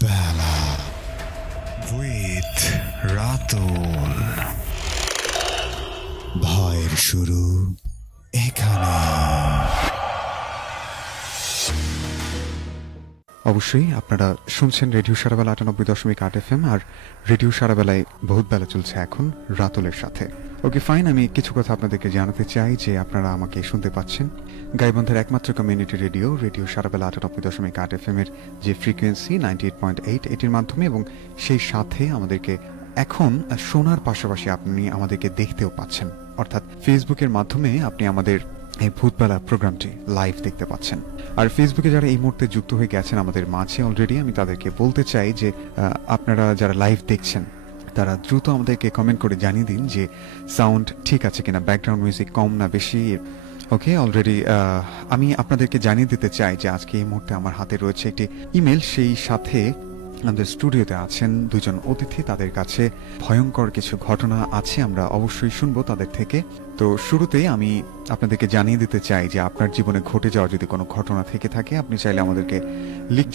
বেলা with Ratul. ভয়ের শুরু এখানে। অবশ্যই আপনারা শুনছেন রেডিও সারাবেলা ৯৮.৮ FM, আর রেডিও সারাবেলায় বহুত বেলা চলছে এখন রাতুলের সাথে। ওকে ফাইন, আমি কিছু কথা আপনাদেরকে জানাতে চাই যে আপনারা আমাকে শুনতে পাচ্ছেন গাইবান্ধার একমাত্র কমিউনিটি রেডিও সারাবেলা ৯৮.৮ FM এর যে ফ্রিকোয়েন্সি 98.8 এটির মাধ্যমে, এবং সেই সাথে আমাদেরকে এখন শোনার পাশাপাশি আপনি আমাদেরকে দেখতেও পাচ্ছেন, অর্থাৎ ফেসবুকের মাধ্যমে আপনি আমাদের এই ভূতবেলা প্রোগ্রামটি লাইভ দেখতে পাচ্ছেন। আর ফেসবুকে যারা এই মুহূর্তে যুক্ত হয়ে গেছেন আমাদের মাঝে অলরেডি, আমি তাদেরকে বলতে চাই যে আপনারা যারা লাইভ দেখছেন তারা দ্রুত আমাদেরকে কমেন্ট করে জানিয়ে দিন যে সাউন্ড ঠিক আছে কিনা, ব্যাকগ্রাউন্ড মিউজিক কম না বেশি। ওকে, অলরেডি আমি আপনাদেরকে জানিয়ে দিতে চাই যে আজকে এই মুহূর্তে আমার হাতে রয়েছে একটি ইমেল, সেই সাথে আমাদের স্টুডিওতে আছেন দুজন অতিথি, তাদের কাছে ভয়ঙ্কর কিছু ঘটনা আছে, আমরা অবশ্যই শুনবো তাদের থেকে। তো শুরুতেই আমি আপনাদেরকে জানিয়ে দিতে চাই যে আপনার জীবনে ঘটে যাওয়া যদি কোনো ঘটনা থেকে থাকে, আপনি চাইলে আমাদেরকে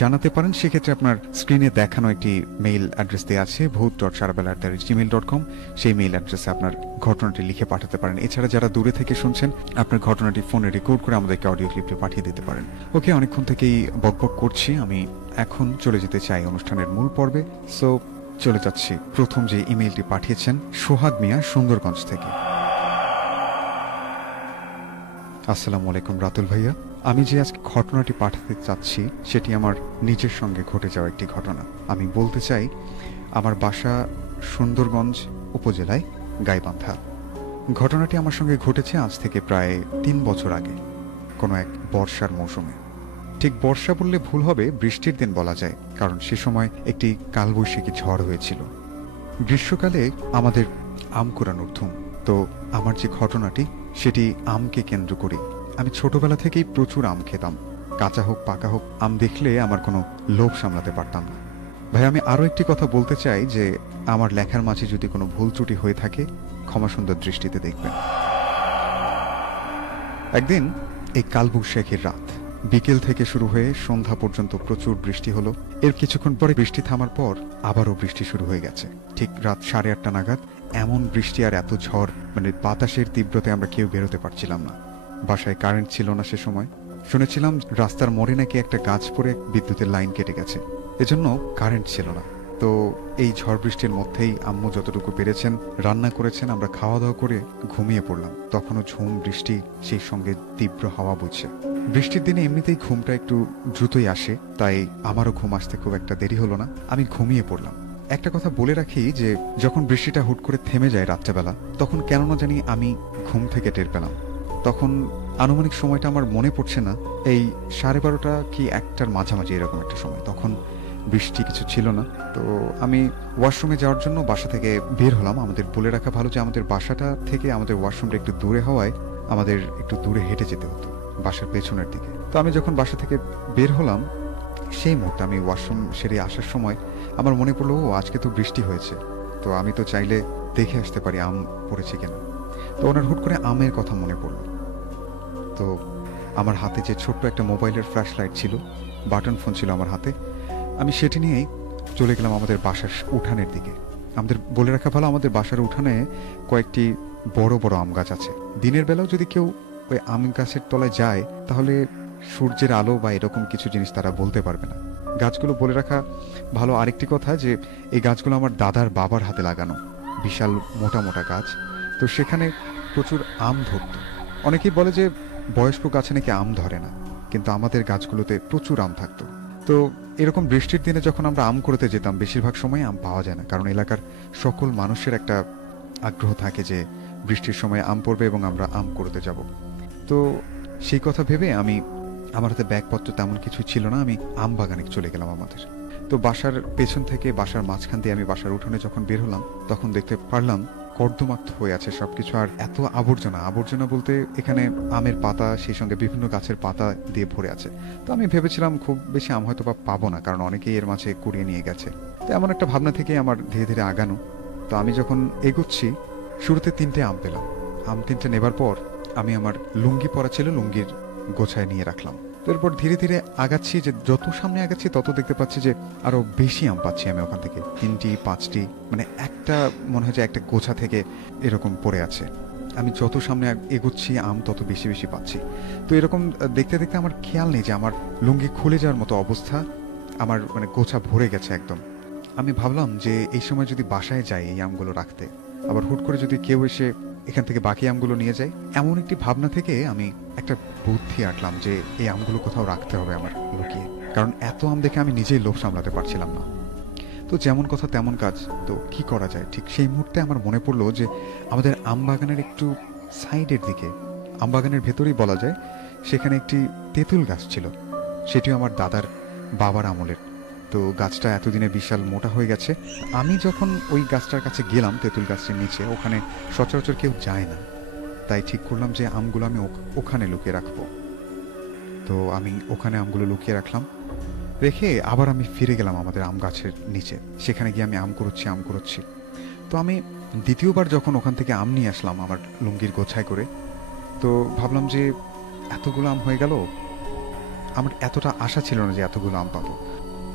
জানাতে পারেন। সেক্ষেত্রে আপনার স্ক্রিনে দেখানো একটি মেইল অ্যাড্রেস দেওয়া আছে bhoot.sarabelar@gmail.com, সেই মেইল অ্যাড্রেসে আপনার ঘটনাটি লিখে পাঠাতে পারেন। এছাড়া যারা দূরে থেকে শুনছেন, আপনার ঘটনাটি ফোনে রেকর্ড করে আমাদেরকে অডিও ক্লিপে পাঠিয়ে দিতে পারেন। ওকে, অনেকক্ষণ থেকেই বকবক করছি, আমি এখন চলে যেতে চাই অনুষ্ঠানের মূল পর্বে। সো চলে যাচ্ছি। প্রথম যে ইমেইলটি পাঠিয়েছেন সোহাগ মিয়া সুন্দরগঞ্জ থেকে। আসসালামু আলাইকুম রাতুল ভাইয়া, আমি যে আজকে ঘটনাটি পাঠাতে চাচ্ছি সেটি আমার নিজের সঙ্গে ঘটে যাওয়া একটি ঘটনা। আমি বলতে চাই আমার বাসা সুন্দরগঞ্জ উপজেলায় গাইবান্ধা। ঘটনাটি আমার সঙ্গে ঘটেছে আজ থেকে প্রায় ৩ বছর আগে, কোনো এক বর্ষার মৌসুমে। ঠিক বর্ষা বললে ভুল হবে, বৃষ্টির দিন বলা যায়, কারণ সে সময় একটি কালবৈশাখী ঝড় হয়েছিল। গ্রীষ্মকালে আমাদের আম কুড়ানোর ধুম। তো আমার যে ঘটনাটি সেটি আমকে কেন্দ্র করে। আমি ছোটবেলা থেকেই প্রচুর আম খেতাম, কাঁচা হোক পাকা হোক, আম দেখলে আমার কোনো লোভ সামলাতে পারতাম না। ভাই, আমি আরও একটি কথা বলতে চাই যে আমার লেখার মাঝে যদি কোনো ভুল ত্রুটি হয়ে থাকে ক্ষমা সুন্দর দৃষ্টিতে দেখবেন। একদিন এই কালবৈশাখীর রাত, বিকেল থেকে শুরু হয়ে সন্ধ্যা পর্যন্ত প্রচুর বৃষ্টি হলো। এর কিছুক্ষণ পরে বৃষ্টি থামার পর আবারও বৃষ্টি শুরু হয়ে গেছে। ঠিক রাত 8:30 নাগাদ এমন বৃষ্টি আর এত ঝড়, মানে বাতাসের তীব্রতায় আমরা কেউ বেরোতে পারছিলাম না। বাসায় কারেন্ট ছিল না সে সময়। শুনেছিলাম রাস্তার মোড়ে নাকি একটা গাছ পড়ে বিদ্যুতের লাইন কেটে গেছে, এজন্য কারেন্ট ছিল না। তো এই ঝড় বৃষ্টির মধ্যেই আম্মু যতটুকু পেরেছেন রান্না করেছেন, আমরা খাওয়া দাওয়া করে ঘুমিয়ে পড়লাম। তখনও ঝুম বৃষ্টি, সেই সঙ্গে তীব্র হাওয়া বইছে। বৃষ্টির দিনে এমনিতেই ঘুমটা একটু দ্রুতই আসে, তাই আমারও ঘুম আসতে খুব একটা দেরি হলো না, আমি ঘুমিয়ে পড়লাম। একটা কথা বলে রাখি যে যখন বৃষ্টিটা হুট করে থেমে যায় রাত্রেবেলা, তখন কেন না জানি আমি ঘুম থেকে টের পেলাম। তখন আনুমানিক সময়টা আমার মনে পড়ছে না, এই 12:30 কি 1টার মাঝামাঝি এরকম একটা সময়। তখন বৃষ্টি কিছু ছিল না। তো আমি ওয়াশরুমে যাওয়ার জন্য বাসা থেকে বের হলাম। আমাদের বলে রাখা ভালো যে আমাদের বাসাটা থেকে আমাদের ওয়াশরুমটা একটু দূরে হওয়ায় আমাদের একটু দূরে হেঁটে যেতে হতো বাসার পেছনের দিকে। তো আমি যখন বাসা থেকে বের হলাম, সেই মুহূর্তে আমি ওয়াশরুম সেরে আসার সময় আমার মনে পড়লো, ও আজকে তো বৃষ্টি হয়েছে, তো আমি তো চাইলে দেখে আসতে পারি আম পড়েছে কিনা। তো ওনার হুট করে আমের কথা মনে পড়লো। তো আমার হাতে যে ছোট্ট একটা মোবাইলের ফ্ল্যাশ লাইট ছিল, বাটন ফোন ছিল আমার হাতে, আমি সেটি নিয়েই চলে গেলাম আমাদের বাসার উঠানের দিকে। আমাদের বলে রাখা ভালো, আমাদের বাসার উঠানে কয়েকটি বড় বড় আম গাছ আছে। দিনের বেলাও যদি কেউ ওই আম গাছের তলায় যায় তাহলে সূর্যের আলো বা এরকম কিছু জিনিস তারা বলতে পারবে না। গাছগুলো বলে রাখা ভালো আরেকটি কথা যে এই গাছগুলো আমার দাদার বাবার হাতে লাগানো, বিশাল মোটা মোটা গাছ। তো সেখানে প্রচুর আম ধরত। অনেকেই বলে যে বয়স্ক গাছে নাকি আম ধরে না, কিন্তু আমাদের গাছগুলোতে প্রচুর আম থাকতো। তো এরকম বৃষ্টির দিনে যখন আমরা আম করতে যেতাম, বেশিরভাগ সময় আম পাওয়া যায় না, কারণ এলাকার সকল মানুষের একটা আগ্রহ থাকে যে বৃষ্টির সময় আম পড়বে এবং আমরা আম করতে যাব। তো সেই কথা ভেবে আমার হাতে ব্যাগপত্র তেমন কিছু ছিল না, আমি আম বাগানে চলে গেলাম আমাদের। তো বাসার পেছন থেকে বাসার মাঝখান দিয়ে আমি বাসার উঠোনে যখন বের হলাম, তখন দেখতে পারলাম কর্দমাক্ত হয়ে আছে সবকিছু। আর এত আবর্জনা বলতে এখানে আমের পাতা, সেই সঙ্গে বিভিন্ন গাছের পাতা দিয়ে ভরে আছে। তো আমি ভেবেছিলাম খুব বেশি আম হয়তো বা পাবো না, কারণ অনেকেই এর মাঝে কুড়িয়ে নিয়ে গেছে। তো এমন একটা ভাবনা থেকে আমার ধীরে ধীরে আগানো। তো আমি যখন এগোচ্ছি, শুরুতে 3টে আম পেলাম। আম 3টে নেবার পর আমি আমার লুঙ্গি পরা ছিল, লুঙ্গির গোছায় নিয়ে রাখলাম। এরপর ধীরে ধীরে আগাচ্ছি, যে যত সামনে আগাচ্ছি তত দেখতে পাচ্ছি যে আরো বেশি আম পাচ্ছি আমি ওখান থেকে। 3টি 5টি, মানে একটা মনে হয় যে একটা গোছা থেকে এরকম পড়ে আছে। আমি যত সামনে এগোচ্ছি আম তত বেশি বেশি পাচ্ছি। তো এরকম দেখতে দেখতে আমার খেয়াল নেই যে আমার লুঙ্গি খুলে যাওয়ার মতো অবস্থা, আমার মানে গোছা ভরে গেছে একদম। আমি ভাবলাম যে এই সময় যদি বাসায় যাই এই আমগুলো রাখতে, আবার হুট করে যদি কেউ এসে এখান থেকে বাকি আমগুলো নিয়ে যায়, এমন একটি ভাবনা থেকে আমি একটা বুদ্ধি আঁটলাম যে এই আমগুলো কোথাও রাখতে হবে আমার লুকিয়ে, কারণ এত আম দেখে আমি নিজেই লোভ সামলাতে পারছিলাম না। তো যেমন কথা তেমন কাজ, তো কি করা যায়। ঠিক সেই মুহূর্তে আমার মনে পড়লো যে আমাদের আম বাগানের একটু সাইডের দিকে, আম বাগানের ভেতরেই বলা যায়, সেখানে একটি তেঁতুল গাছ ছিল। সেটিও আমার দাদার বাবার আমলের। তো গাছটা এতদিনে বিশাল মোটা হয়ে গেছে। আমি যখন ওই গাছটার কাছে গেলাম, তেঁতুল গাছটির নিচে, ওখানে সচরাচর কেউ যায় না, তাই ঠিক করলাম যে আমগুলো আমি ওখানে লুকিয়ে রাখবো। তো আমি ওখানে আমগুলো লুকিয়ে রাখলাম, রেখে আবার আমি ফিরে গেলাম আমাদের আম গাছের নিচে। সেখানে গিয়ে আমি আম কুড়োচ্ছি। তো আমি দ্বিতীয়বার যখন ওখান থেকে আম নিয়ে আসলাম আমার লুঙ্গির গোছায় করে, তো ভাবলাম যে এতগুলো আম হয়ে গেল, আমার এতটা আশা ছিল না যে এতগুলো আম পাবো।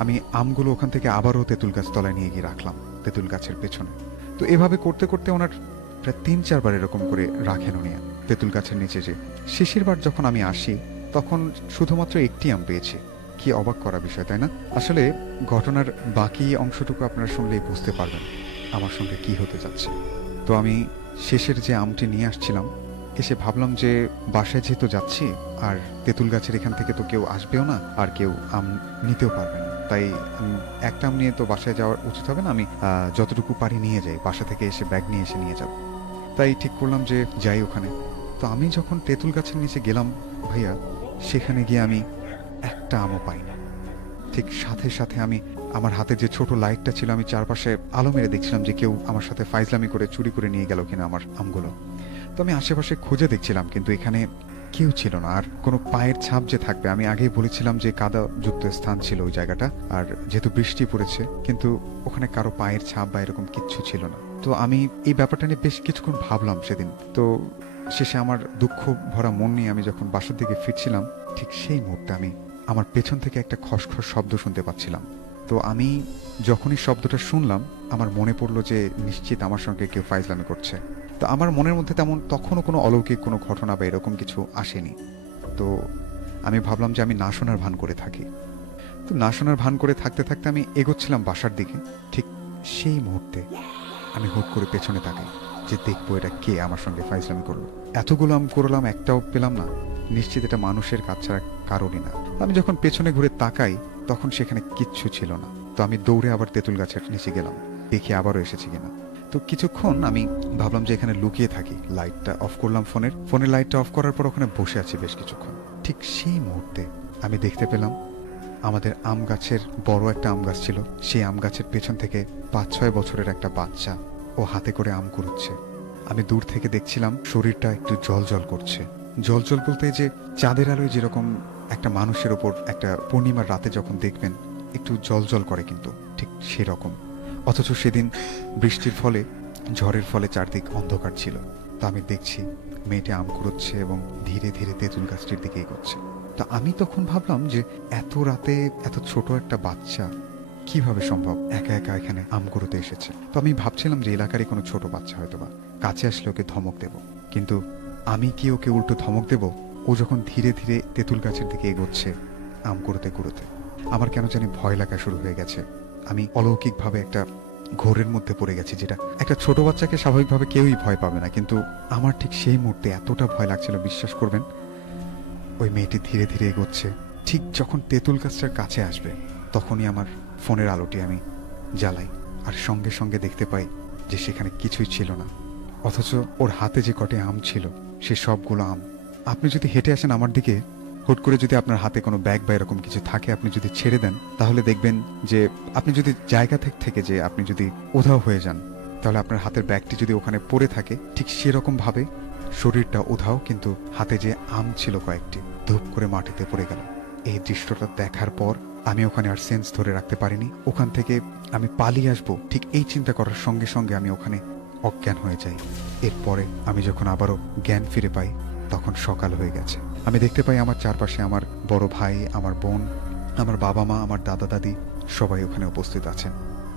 আমি আমগুলো ওখান থেকে আবারও তেঁতুল গাছ তলায় নিয়ে গিয়ে রাখলাম, তেঁতুল গাছের পেছনে। তো এভাবে করতে করতে ওনার প্রায় 3-4 বার এরকম করে রাখেন উনি তেঁতুল গাছের নিচে। যে শেষের বার যখন আমি আসি তখন শুধুমাত্র একটি আম পেয়েছি। কি অবাক করা বিষয়, তাই না? আসলে ঘটনার বাকি অংশটুকু আপনারা শুনলেই বুঝতে পারবেন আমার সঙ্গে কি হতে যাচ্ছে। তো আমি শেষের যে আমটি নিয়ে আসছিলাম, এসে ভাবলাম যে বাসায় যেহেতু যাচ্ছি, আর তেঁতুল গাছের এখান থেকে তো কেউ আসবেও না, আর কেউ আম নিতেও পারবে না, তাই একটা আম নিয়ে তো বাসায় যাওয়ার উচিত হবে না। আমি যতটুকু পারি নিয়ে যাই, বাসা থেকে এসে ব্যাগ নিয়ে এসে নিয়ে যাব। তাই ঠিক করলাম যে যাই ওখানে। তো আমি যখন তেঁতুল গাছের নিচে গেলাম ভাইয়া, সেখানে গিয়ে আমি একটা আমও পাইনি। ঠিক সাথে সাথে আমি আমার হাতে যে ছোট লাইটটা ছিল, আমি চারপাশে আলো মেরে দেখছিলাম যে কেউ আমার সাথে ফাইজলামি করে চুরি করে নিয়ে গেল কিনা আমার আমগুলো। তো আমি আশেপাশে খুঁজে দেখছিলাম, কিন্তু এখানে কেউ ছিল না। আর কোনো পায়ের ছাপ যে থাকবে, আমি আগেই বলেছিলাম যে কাদা যুক্ত স্থান ছিল ওই জায়গাটা, আর যেহেতু বৃষ্টি পড়েছে, কিন্তু ওখানে কারো পায়ের ছাপ বা এরকম কিচ্ছু ছিল না। তো আমি এই ব্যাপারটা নিয়ে বেশ কিছুক্ষণ ভাবলাম সেদিন। তো শেষে আমার দুঃখ ভরা মন নিয়ে আমি যখন বাসার দিকে ফিরছিলাম, ঠিক সেই মুহূর্তে আমি আমার পেছন থেকে একটা খসখস শব্দ শুনতে পাচ্ছিলাম। তো আমি যখনই শব্দটা শুনলাম, আমার মনে পড়লো যে নিশ্চিত আমার সঙ্গে কেউ ফাইজলামি করছে। তো আমার মনের মধ্যে তেমন তখনও কোনো অলৌকিক কোনো ঘটনা বা এরকম কিছু আসেনি। তো আমি ভাবলাম যে আমি না শোনার ভান করে থাকি। তো না শোনার ভান করে থাকতে থাকতে আমি এগোচ্ছিলাম বাসার দিকে। ঠিক সেই মুহূর্তে আমি হুট করে পেছনে তাকাই যে দেখবো এটা কে আমার সঙ্গে ফাইজলামি করলো। এতগুলো আম করলাম, একটাও পেলাম না, নিশ্চিত এটা মানুষের কাজ ছাড়া কারণই না। আমি যখন পেছনে ঘুরে তাকাই, তখন সেখানে কিচ্ছু ছিল না। তো আমি দৌড়ে আবার তেঁতুল গাছের নিচে গেলাম, দেখি আবারও এসেছি কিনা। তো কিছুক্ষণ আমি ভাবলাম যে এখানে লুকিয়ে থাকি, লাইটটা অফ করলাম, ফোনের লাইটটা অফ করার পর ওখানে বসে আছি বেশ কিছুক্ষণ। ঠিক সেই মুহূর্তে আমি দেখতে পেলাম আমাদের আম গাছের, বড় একটা আম গাছ ছিল, সেই আম গাছের পেছন থেকে 5-6 বছরের একটা বাচ্চা ও হাতে করে আম কুড়োচ্ছে। আমি দূর থেকে দেখছিলাম শরীরটা একটু জল করছে। জল বলতে যে চাঁদের আলোয় যেরকম একটা মানুষের ওপর একটা পূর্ণিমার রাতে যখন দেখবেন একটু জল করে, কিন্তু ঠিক সেরকম। অথচ সেদিন বৃষ্টির ফলে, ঝড়ের ফলে চারদিক অন্ধকার ছিল। তো আমি দেখছি মেয়েটি আম কুড়োচ্ছে এবং ধীরে ধীরে তেঁতুল গাছটির দিকে এগোচ্ছে। তো আমি তখন ভাবলাম যে এত রাতে এত ছোট একটা বাচ্চা কিভাবে সম্ভব একা একা এখানে আম কুড়োতে এসেছে। তো আমি ভাবছিলাম যে এলাকারই কোনো ছোট বাচ্চা হয়তো বা, কাছে আসলে ওকে ধমক দেব। কিন্তু আমি কি ওকে উল্টো ধমক দেব? ও যখন ধীরে ধীরে তেঁতুল গাছের দিকে এগোচ্ছে আম কুড়োতে, আমার কেন জানি ভয় লাগা শুরু হয়ে গেছে। আমি অলৌকিকভাবে একটা ঘোরের মধ্যে পড়ে গেছি, যেটা একটা ছোট বাচ্চাকে স্বাভাবিকভাবে কেউই ভয় পাবে না, কিন্তু আমার ঠিক সেই মুহূর্তে এতটা ভয় লাগছিল, বিশ্বাস করবেন। ওই মেয়েটি ধীরে ধীরে এগোচ্ছে, ঠিক যখন তেঁতুল গাছটার কাছে আসবে তখনই আমার ফোনের আলোটি আমি জ্বালাই, আর সঙ্গে সঙ্গে দেখতে পাই যে সেখানে কিছুই ছিল না। অথচ ওর হাতে যে কটি আম ছিল, সে সবগুলো আম। আপনি যদি হেঁটে আসেন আমার দিকে, হুট করে যদি আপনার হাতে কোনো ব্যাগ বা এরকম কিছু থাকে, আপনি যদি ছেড়ে দেন, তাহলে দেখবেন যে আপনি যদি জায়গা থেকে যে আপনি যদি উধাও হয়ে যান, তাহলে আপনার হাতের ব্যাগটি যদি ওখানে পড়ে থাকে, ঠিক সেরকম ভাবে শরীরটা উধাও, কিন্তু হাতে যে আম ছিল কয়েকটি ধূপ করে মাটিতে পড়ে গেল। এই দৃশ্যটা দেখার পর আমি ওখানে আর সেন্স ধরে রাখতে পারিনি। ওখান থেকে আমি পালিয়ে আসবো, ঠিক এই চিন্তা করার সঙ্গে সঙ্গে আমি ওখানে অজ্ঞান হয়ে যাই। এরপরে আমি যখন আবারও জ্ঞান ফিরে পাই, তখন সকাল হয়ে গেছে। আমি দেখতে পাই আমার চারপাশে আমার বড় ভাই, আমার বোন, আমার বাবা মা, আমার দাদা দাদি সবাই ওখানে উপস্থিত আছেন।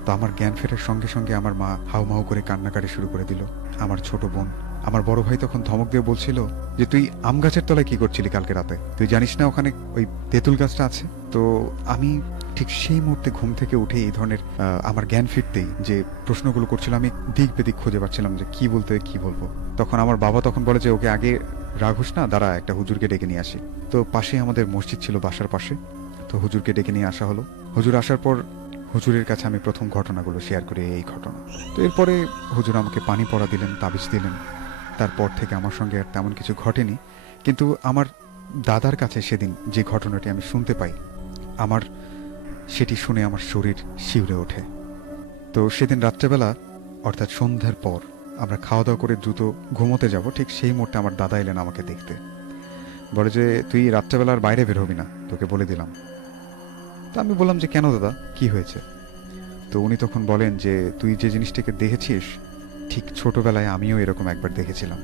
তো আমার জ্ঞান ফেরার সঙ্গে সঙ্গে আমার মা হাউমাউ করে কান্নাকাটি শুরু করে দিল। আমার ছোট বোন, আমার বড় ভাই তখন ধমক দিয়ে বলছিল যে তুই আম গাছের তলায় কি করছিলি কালকে রাতে? তুই জানিস না ওখানে ওই তেঁতুল গাছটা আছে? তো আমি ঠিক সেই মুহূর্তে ঘুম থেকে উঠে এই ধরনের আমার জ্ঞান ফিরতেই যে প্রশ্নগুলো করছিল, আমি দিক বেদিক খুঁজে পাচ্ছিলাম যে কি বলতে কি বলবো। তখন আমার বাবা তখন বলে যে ওকে আগে রাঘোস না, দাঁড়া একটা হুজুরকে ডেকে নিয়ে আসি। তো পাশে আমাদের মসজিদ ছিল বাসার পাশে, তো হুজুরকে ডেকে নিয়ে আসা হলো। হুজুর আসার পর হুজুরের কাছে আমি প্রথম ঘটনাগুলো শেয়ার করি, এই ঘটনা। তো এরপরে হুজুর আমাকে পানি পড়া দিলেন, তাবিজ দিলেন। তারপর থেকে আমার সঙ্গে আর তেমন কিছু ঘটেনি, কিন্তু আমার দাদার কাছে সেদিন যে ঘটনাটি আমি শুনতে পাই, আমার সেটি শুনে আমার শরীর শিউরে ওঠে। তো সেদিন রাত্রেবেলা অর্থাৎ সন্ধ্যার পর আমরা খাওয়া দাওয়া করে দ্রুত ঘুমোতে যাব, ঠিক সেই মুহূর্তে আমার দাদা এলেন আমাকে দেখতে। বলে যে তুই রাত্রেবেলার বাইরে বের হবি না, তোকে বলে দিলাম। তা আমি বললাম যে কেন দাদা, কি হয়েছে? তো উনি তখন বলেন যে তুই যে জিনিসটাকে দেখেছিস ঠিক ছোটবেলায় আমিও এরকম একবার দেখেছিলাম।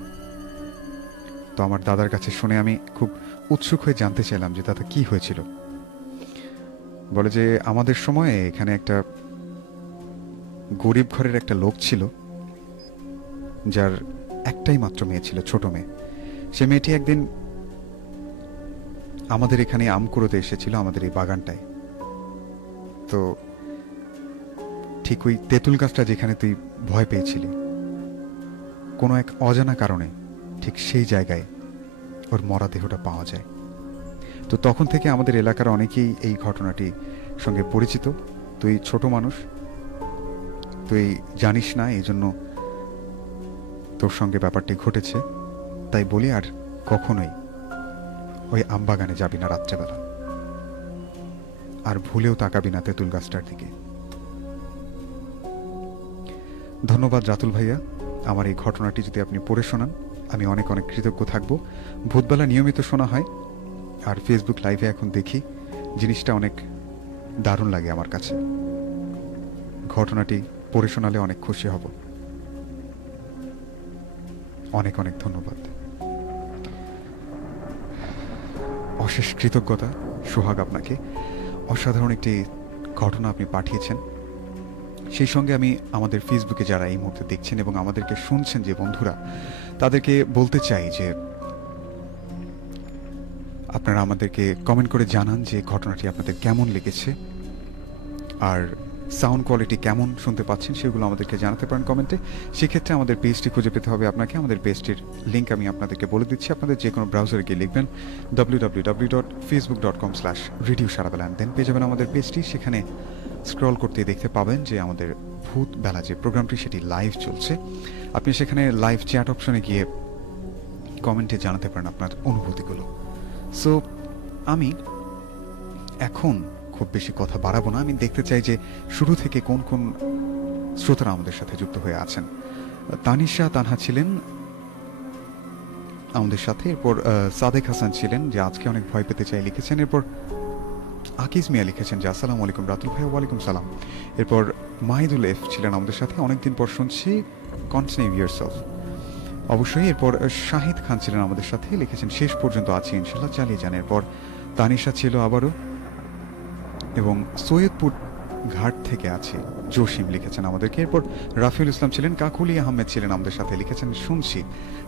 তো আমার দাদার কাছে শুনে আমি খুব উৎসুক হয়ে জানতে চাইলাম যে দাদা কি হয়েছিল। বলে যে আমাদের সময়ে এখানে একটা গরিব ঘরের একটা লোক ছিল, যার একটাই মাত্র মেয়ে ছিল, ছোট মেয়ে। সে মেয়েটি একদিন আমাদের এখানে আম কুড়োতে এসেছিল, আমাদের এই বাগানটায়। তো ঠিক ওই তেঁতুল গাছটা যেখানে তুই ভয় পেয়েছিলি, কোনো এক অজানা কারণে ঠিক সেই জায়গায় ওর মরা দেহটা পাওয়া যায়। তো তখন থেকে আমাদের এলাকার অনেকেই এই ঘটনাটি সঙ্গে পরিচিত। তুই ছোট মানুষ, তুই জানিস না, এই জন্য তোর সঙ্গে ব্যাপারটি ঘটেছে। তাই বলি আর কখনোই ওই আমবাগানে যাবি না রাত্রেবেলা, আর ভুলেও তাকাবি না তেঁতুল গাছটার দিকে। ধন্যবাদ রাতুল ভাইয়া, আমার এই ঘটনাটি যদি আপনি পড়ে শোনান আমি অনেক অনেক কৃতজ্ঞ থাকব। ভূতবেলা নিয়মিত শোনা হয়, আর ফেসবুক লাইভে এখন দেখি, জিনিসটা অনেক দারুণ লাগে আমার কাছে। ঘটনাটি পড়ে শোনালে অনেক খুশি হব। অনেক অনেক ধন্যবাদ, অশেষ কৃতজ্ঞতা সোহাগ আপনাকে। অসাধারণ একটি ঘটনা আপনি পাঠিয়েছেন। সেই সঙ্গে আমি আমাদের ফেসবুকে যারা এই মুহূর্তে দেখছেন এবং আমাদেরকে শুনছেন যে বন্ধুরা, তাদেরকে বলতে চাই যে আপনারা আমাদেরকে কমেন্ট করে জানান যে ঘটনাটি আপনাদের কেমন লেগেছে, আর সাউন্ড কোয়ালিটি কেমন শুনতে পাচ্ছেন সেগুলো আমাদেরকে জানাতে পারেন কমেন্টে। সেক্ষেত্রে আমাদের পেজটি খুঁজে পেতে হবে আপনাকে। আমাদের পেজটির লিঙ্ক আমি আপনাদেরকে বলে দিচ্ছি। আপনাদের যে কোনো ব্রাউজারে গিয়ে লিখবেন www.facebook.com/রেডিও সারাবেলা, দেন পেয়ে যাবেন আমাদের পেজটি। সেখানে স্ক্রল করতে দেখতে পাবেন যে আমাদের ভূত বেলা যে প্রোগ্রামটি সেটি লাইভ চলছে। আপনি সেখানে লাইভ চ্যাট অপশনে গিয়ে কমেন্টে জানাতে পারেন আপনার অনুভূতিগুলো। সো আমি এখন খুব বেশি কথা বাড়াবো না, আমি দেখতে চাই যে শুরু থেকে কোন কোন শ্রোতারা আমাদের সাথে যুক্ত হয়ে আছেন। তানিশা তানহা ছিলেন আমাদের সাথে, এরপর সাদেক হাসান ছিলেন যে আজকে অনেক ভয় পেতে চাই লিখেছেন, এরপর আকিজ মিয়া লিখেছেন যে আসসালামু আলাইকুম রাতুল ভাই। ওয়ালাইকুম সালাম। এরপর মাহিদুল এফ ছিলেন আমাদের সাথে, অনেকদিন পর শুনছি, কন্টিনিউ ইয়ারসেলফ। অবশ্যই। এরপর শাহিদ খান ছিলেন আমাদের সাথে, লিখেছেন শেষ পর্যন্ত আছি ইনশাল্লাহ, চালিয়ে যান। এরপর তানিশা ছিল আবারও, এবং সৈয়দপুর ঘাট থেকে আছে জসিম লিখেছেন আমাদেরকে। এরপর রাফিউল ইসলাম ছিলেন, কাকুলি আহমেদ ছিলেন আমাদের সাথে, লিখেছেন শুনছি।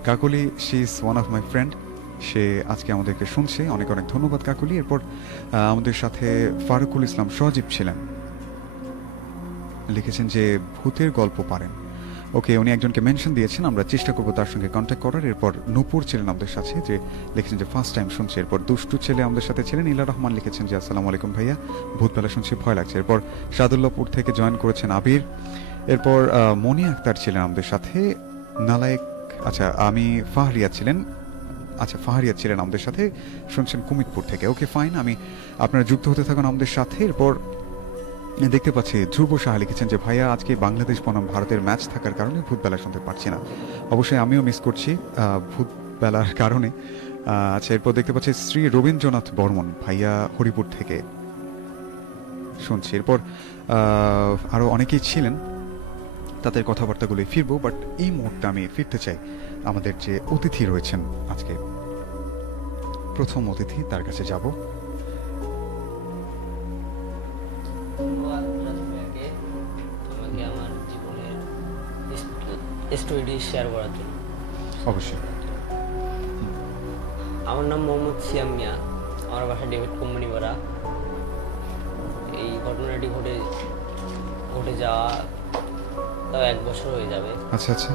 Kakuli, she is one of my friend, সে আজকে আমাদেরকে শুনছে, অনেক অনেক ধন্যবাদ কাকুলি। এরপর আমাদের সাথে ফারুকুল ইসলাম সজীব ছিলেন, লিখেছেন যে ভূতের গল্প পারেন। ওকে, উনি একজনকে মেনশন দিয়েছেন, আমরা চেষ্টা করবো তার সঙ্গে কন্ট্যাক্ট করার। এরপর নূপুর ছিলেন আমাদের সাথে, যে লিখেছেন যে ফার্স্ট টাইম শুনছে। এরপর দুষ্টু ছেলে আমাদের সাথে ছিলেন, ইলা রহমান লিখেছেন যে আসসালামু আলাইকুম ভাইয়া, ভূতবেলা শুনছি, ভয় লাগছে। এরপর সাদুল্লাপুর থেকে জয়েন করেছেন আবির। এরপর মনি আক্তার ছিলেন আমাদের সাথে, নালায়েক, আচ্ছা আমি ফাহরিয়া ছিলেন, আচ্ছা ফাহরিয়া ছিলেন আমাদের সাথে, শুনছেন কুমিতপুর থেকে। ওকে ফাইন, আমি আপনারা যুক্ত হতে থাকুন আমাদের সাথে। এরপর দেখতে পাচ্ছি ধ্রুব সাহা লিখেছেন যে ভাইয়া আজকে বাংলাদেশ বনাম ভারতের ম্যাচ থাকার কারণে ভূতবেলা শুনতে পারছি না। অবশ্যই আমিও মিস করছি ভূতবেলার কারণে। আচ্ছা, এরপর দেখতে পাচ্ছি শ্রী রবীন্দ্রনাথ বর্মন ভাইয়া হরিপুর থেকে শুনছি। এরপর আরও অনেকেই ছিলেন, তাদের কথাবার্তাগুলোই ফিরবো, বাট এই মুহূর্তে আমি ফিরতে চাই আমাদের যে অতিথি রয়েছেন আজকে প্রথম অতিথি, তার কাছে যাব। ধন্যবাদ রাজু ভাইয়াকে আমাকে আমার জীবনের স্টোরিটি শেয়ার করার জন্য। অবশ্যই। আমার নাম মোহাম্মদ সিয়াম মিয়া, আমার বাসা ডেভিড কোম্পানিপাড়া। এই ঘটনাটি ঘটে যাওয়া তাও 1 বছর হয়ে যাবে। আচ্ছা আচ্ছা।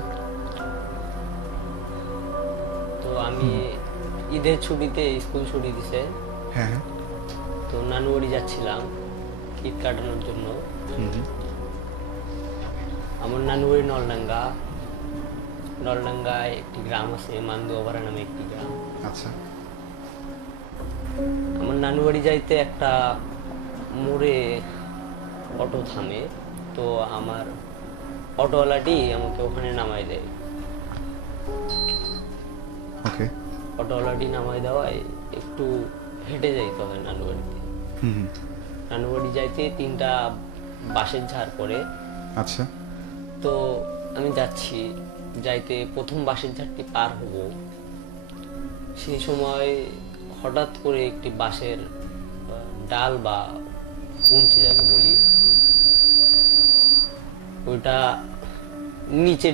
তো আমি ঈদের ছুটিতে, স্কুল ছুটি দিছে, হ্যাঁ হ্যাঁ। তো নানু বাড়ি যাচ্ছিলাম ঈদ কাটানোর জন্য। আমার নানু বাড়ি নলডাঙ্গায় একটি গ্রাম আছে, মান্দুয়াপাড়া নামে একটি গ্রাম। আচ্ছা। আমার নানু বাড়ি যাইতে একটা মোড়ে অটো থামে, তো আমার অটোওয়ালাটি আমাকে ওখানে নামাই দেয়। ওকে। অটোওয়ালাটি নামাই দেওয়ায় একটু হেঁটে যাইতে হয় নানু বাড়িতে। নানু বাড়ি যাইতে 3টা বাঁশের ঝাড় পড়ে। আচ্ছা। তো আমি যাইতে প্রথম বাঁশের ঝাড়টি পার হব, সেই সময় হঠাৎ করে একটি বাঁশের ডাল বা কুঞ্চি যাকে বলি, ওইটা নিচে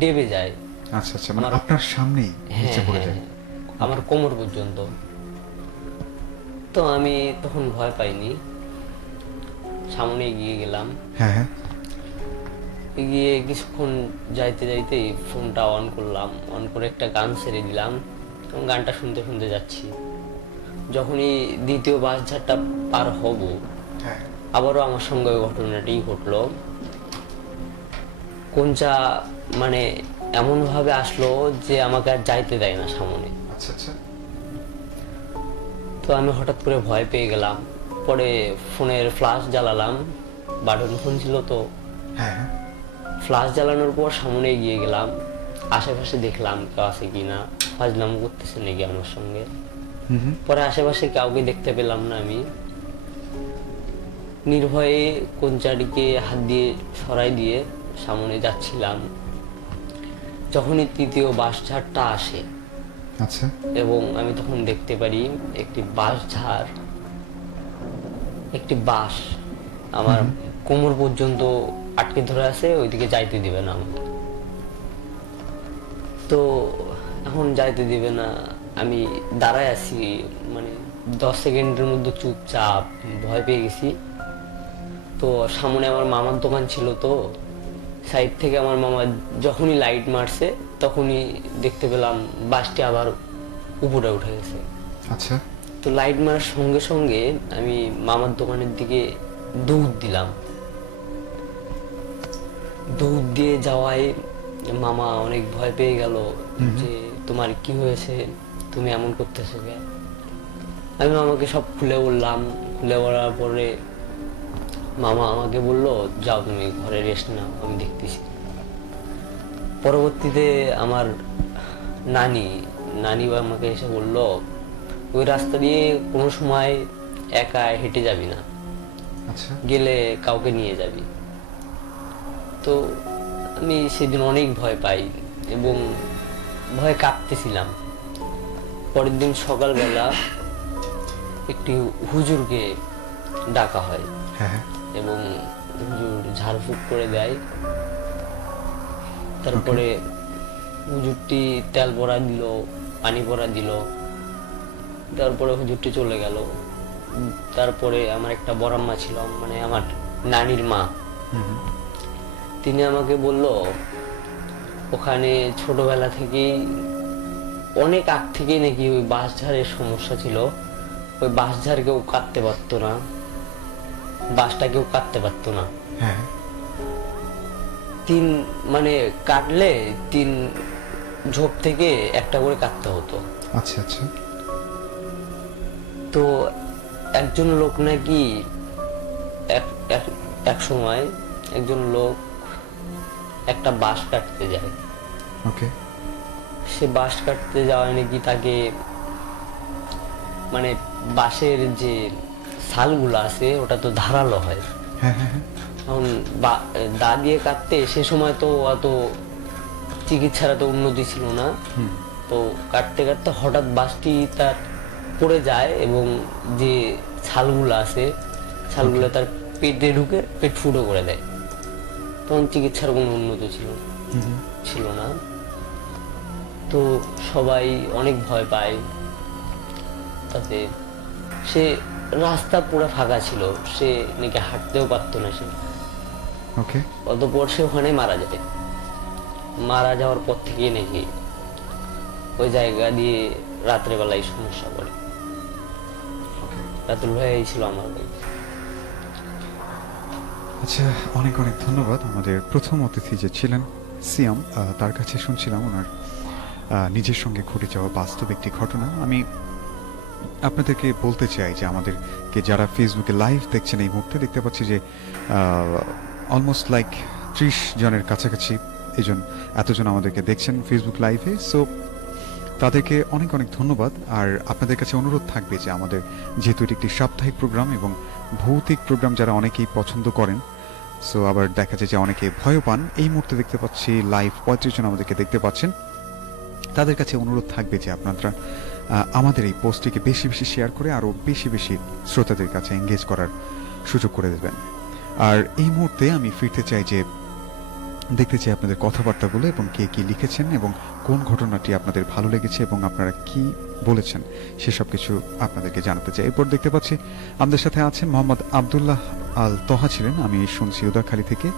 ডেবে যায়। আচ্ছা আচ্ছা, মানে আপনার সামনেই নিচে পড়ে যায়? আমার কোমর পর্যন্ত। তো আমি তখন ভয় পাইনি, সামনে এগিয়ে গেলাম। হ্যাঁ হ্যাঁ। এগিয়ে কিছুক্ষণ যাইতে ফোনটা অন করলাম, অন করে একটা গান ছেড়ে দিলাম এবং গানটা শুনতে শুনতে যাচ্ছি। যখনই দ্বিতীয় বাঁশঝাড়টা পার হব, আবারও আমার সঙ্গে ওই ঘটনাটি ঘটলো। কোনটা মানে এমন ভাবে আসলো যে আমাকে আর যাইতে দেয় না সামনে। আচ্ছা আচ্ছা। তো আমি হঠাৎ করে ভয় পেয়ে গেলাম। পরে ফোনের ফ্ল্যাশ জ্বালালাম, বাটন ফোন ছিল তো। হ্যাঁ। ফ্ল্যাশ জ্বালানোর পর সামনে এগিয়ে গেলাম, আশেপাশে দেখলাম কেউ আছে কিনা, ফাজলাম করতেছে নাকি আমার সঙ্গে। পরে আশেপাশে কাউকে দেখতে পেলাম না। আমি নির্ভয়ে কোনচাটিকে হাত দিয়ে সরাই দিয়ে সামনে যাচ্ছিলাম। যখনই তৃতীয় বাঁশঝাড়টা আসে, আচ্ছা, এবং আমি তখন দেখতে পারি একটি বাঁশঝাড়, একটি বাঁশ আমার কোমর পর্যন্ত আটকে ধরে আছে, ওইদিকে যাইতে দিবে না আমাকে। তো এখন যাইতে দিবে না, আমি দাঁড়ায় আছি, মানে 10 সেকেন্ডের মধ্যে চুপচাপ, ভয় পেয়ে গেছি। তো সামনে আমার মামার দোকান ছিল, তো সাইড থেকে আমার মামা যখনই লাইট মারছে তখনই দেখতে পেলাম বাসটি আবার উপরে উঠে গেছে। আচ্ছা। তো লাইট মারার সঙ্গে সঙ্গে আমি মামার দোকানের দিকে দৌড় দিলাম। দৌড় দিয়ে যাওয়ায় মামা অনেক ভয় পেয়ে গেল যে তোমার কি হয়েছে, তুমি এমন করতেছো কেন। আমি মামাকে সব খুলে বললাম। খুলে বলার পরে মামা আমাকে বললো, যাও তুমি ঘরে রেস্ট নাও, আমি দেখতেছি। পরবর্তীতে আমার নানি আমাকে এসে বললো, ওই রাস্তা দিয়ে কোনো সময় একা হেঁটে যাবি না, গেলে কাউকে নিয়ে যাবি। তো আমি সেদিন অনেক ভয় পাই এবং ভয়ে কাঁপতেছিলাম। পরের দিন সকালবেলা একটি হুজুরকে ডাকা হয় এবং হুজুর ঝাড়ফুঁক করে দেয়। তারপরে হুজুরটি তেল ভরা দিল, পানি ভরা দিল, তারপরে হুজুরটি চলে গেল। তারপরে আমার একটা বড়াম্মা ছিল, মানে আমার নানির মা, তিনি আমাকে বলল, ওখানে ছোটবেলা থেকেই অনেক আগ থেকেই নাকি ওই বাঁশঝাড়ের সমস্যা ছিল। ওই বাঁশঝাড় কেউ কাটতে পারতো না, বাঁশটা কেউ কাটতে পারতো না। মানে কাটলে 3 ঝোপ থেকে একটা করে কাটতে হতো। আচ্ছা আচ্ছা। তো একজন লোক নাকি এক সময় একজন লোক একটা বাঁশ কাটতে যায়। সে বাঁশ কাটতে যাওয়ায় নাকি তাকে, মানে বাঁশের যে ছালগুলো আছে ওটা তো ধারালো হয়, এখন দা দিয়ে কাটতে সে সময় তো অত চিকিৎসার তো উন্নতি ছিল না। তো কাটতে কাটতে হঠাৎ বাঁশটি তার পড়ে যায় এবং যে ছালগুলো আছে ছালগুলো তার পেটে ঢুকে পেট ফুটো করে দেয়। তখন চিকিৎসার কোনো উন্নত ছিল না, তো সবাই অনেক ভয় পায়। তাতে সে রাস্তা পুরো ফাঁকা ছিল, সে নাকি হাঁটতেও পারতো না। সে ওকে, অতঃপর সে ওখানে মারা যায়। মারা যাওয়ার পর থেকে নাকি ওই জায়গা দিয়ে রাত্রেবেলায় সমস্যা করে। রাতুল ভাই ছিল আমার ভাই। আচ্ছা, অনেক অনেক ধন্যবাদ। আমাদের প্রথম অতিথি যে ছিলেন সিয়াম, তার কাছে শুনছিলাম ওনার নিজের সঙ্গে ঘটে যাওয়া বাস্তব একটি ঘটনা। আমি আপনাদেরকে বলতে চাই যে আমাদেরকে যারা ফেসবুকে লাইভ দেখছেন এই মুহূর্তে, দেখতে পাচ্ছি যে অলমোস্ট লাইক 30 জনের কাছাকাছি এতজন আমাদেরকে দেখছেন ফেসবুক লাইভে। সো তাদেরকে অনেক অনেক ধন্যবাদ। আর আপনাদের কাছে অনুরোধ থাকবে যে আমাদের যেহেতু এটি একটি সাপ্তাহিক প্রোগ্রাম এবং ভৌতিক প্রোগ্রাম যারা অনেকেই পছন্দ করেন, সো আবার দেখা যায় যে অনেকে ভয় পান, এই মুহূর্তে দেখতে পাচ্ছি লাইভ 35 জন আমাদেরকে দেখতে পাচ্ছেন। তাদের কাছে অনুরোধ থাকবে যে আপনারা আমাদের এই পোস্টটিকে বেশি বেশি শেয়ার করে আরও বেশি বেশি শ্রোতাদের কাছে এঙ্গেজ করার সুযোগ করে দেবেন। আর এই মুহূর্তে আমি ফিরতে চাই যে দেখতে চাই আপনাদের কথাবার্তাগুলো এবং কে কি লিখেছেন এবং কোন ঘটনাটি আপনাদের ভালো লেগেছে এবং আপনারা কি বলেছেন সেসব কিছু আপনাদেরকে জানাতে চাই। এরপর দেখতে পাচ্ছি আমাদের সাথে আছেন মোহাম্মদ আব্দুল্লাহ আল তোহা ছিলেন, আমি শুনছি উদাখালী থেকে।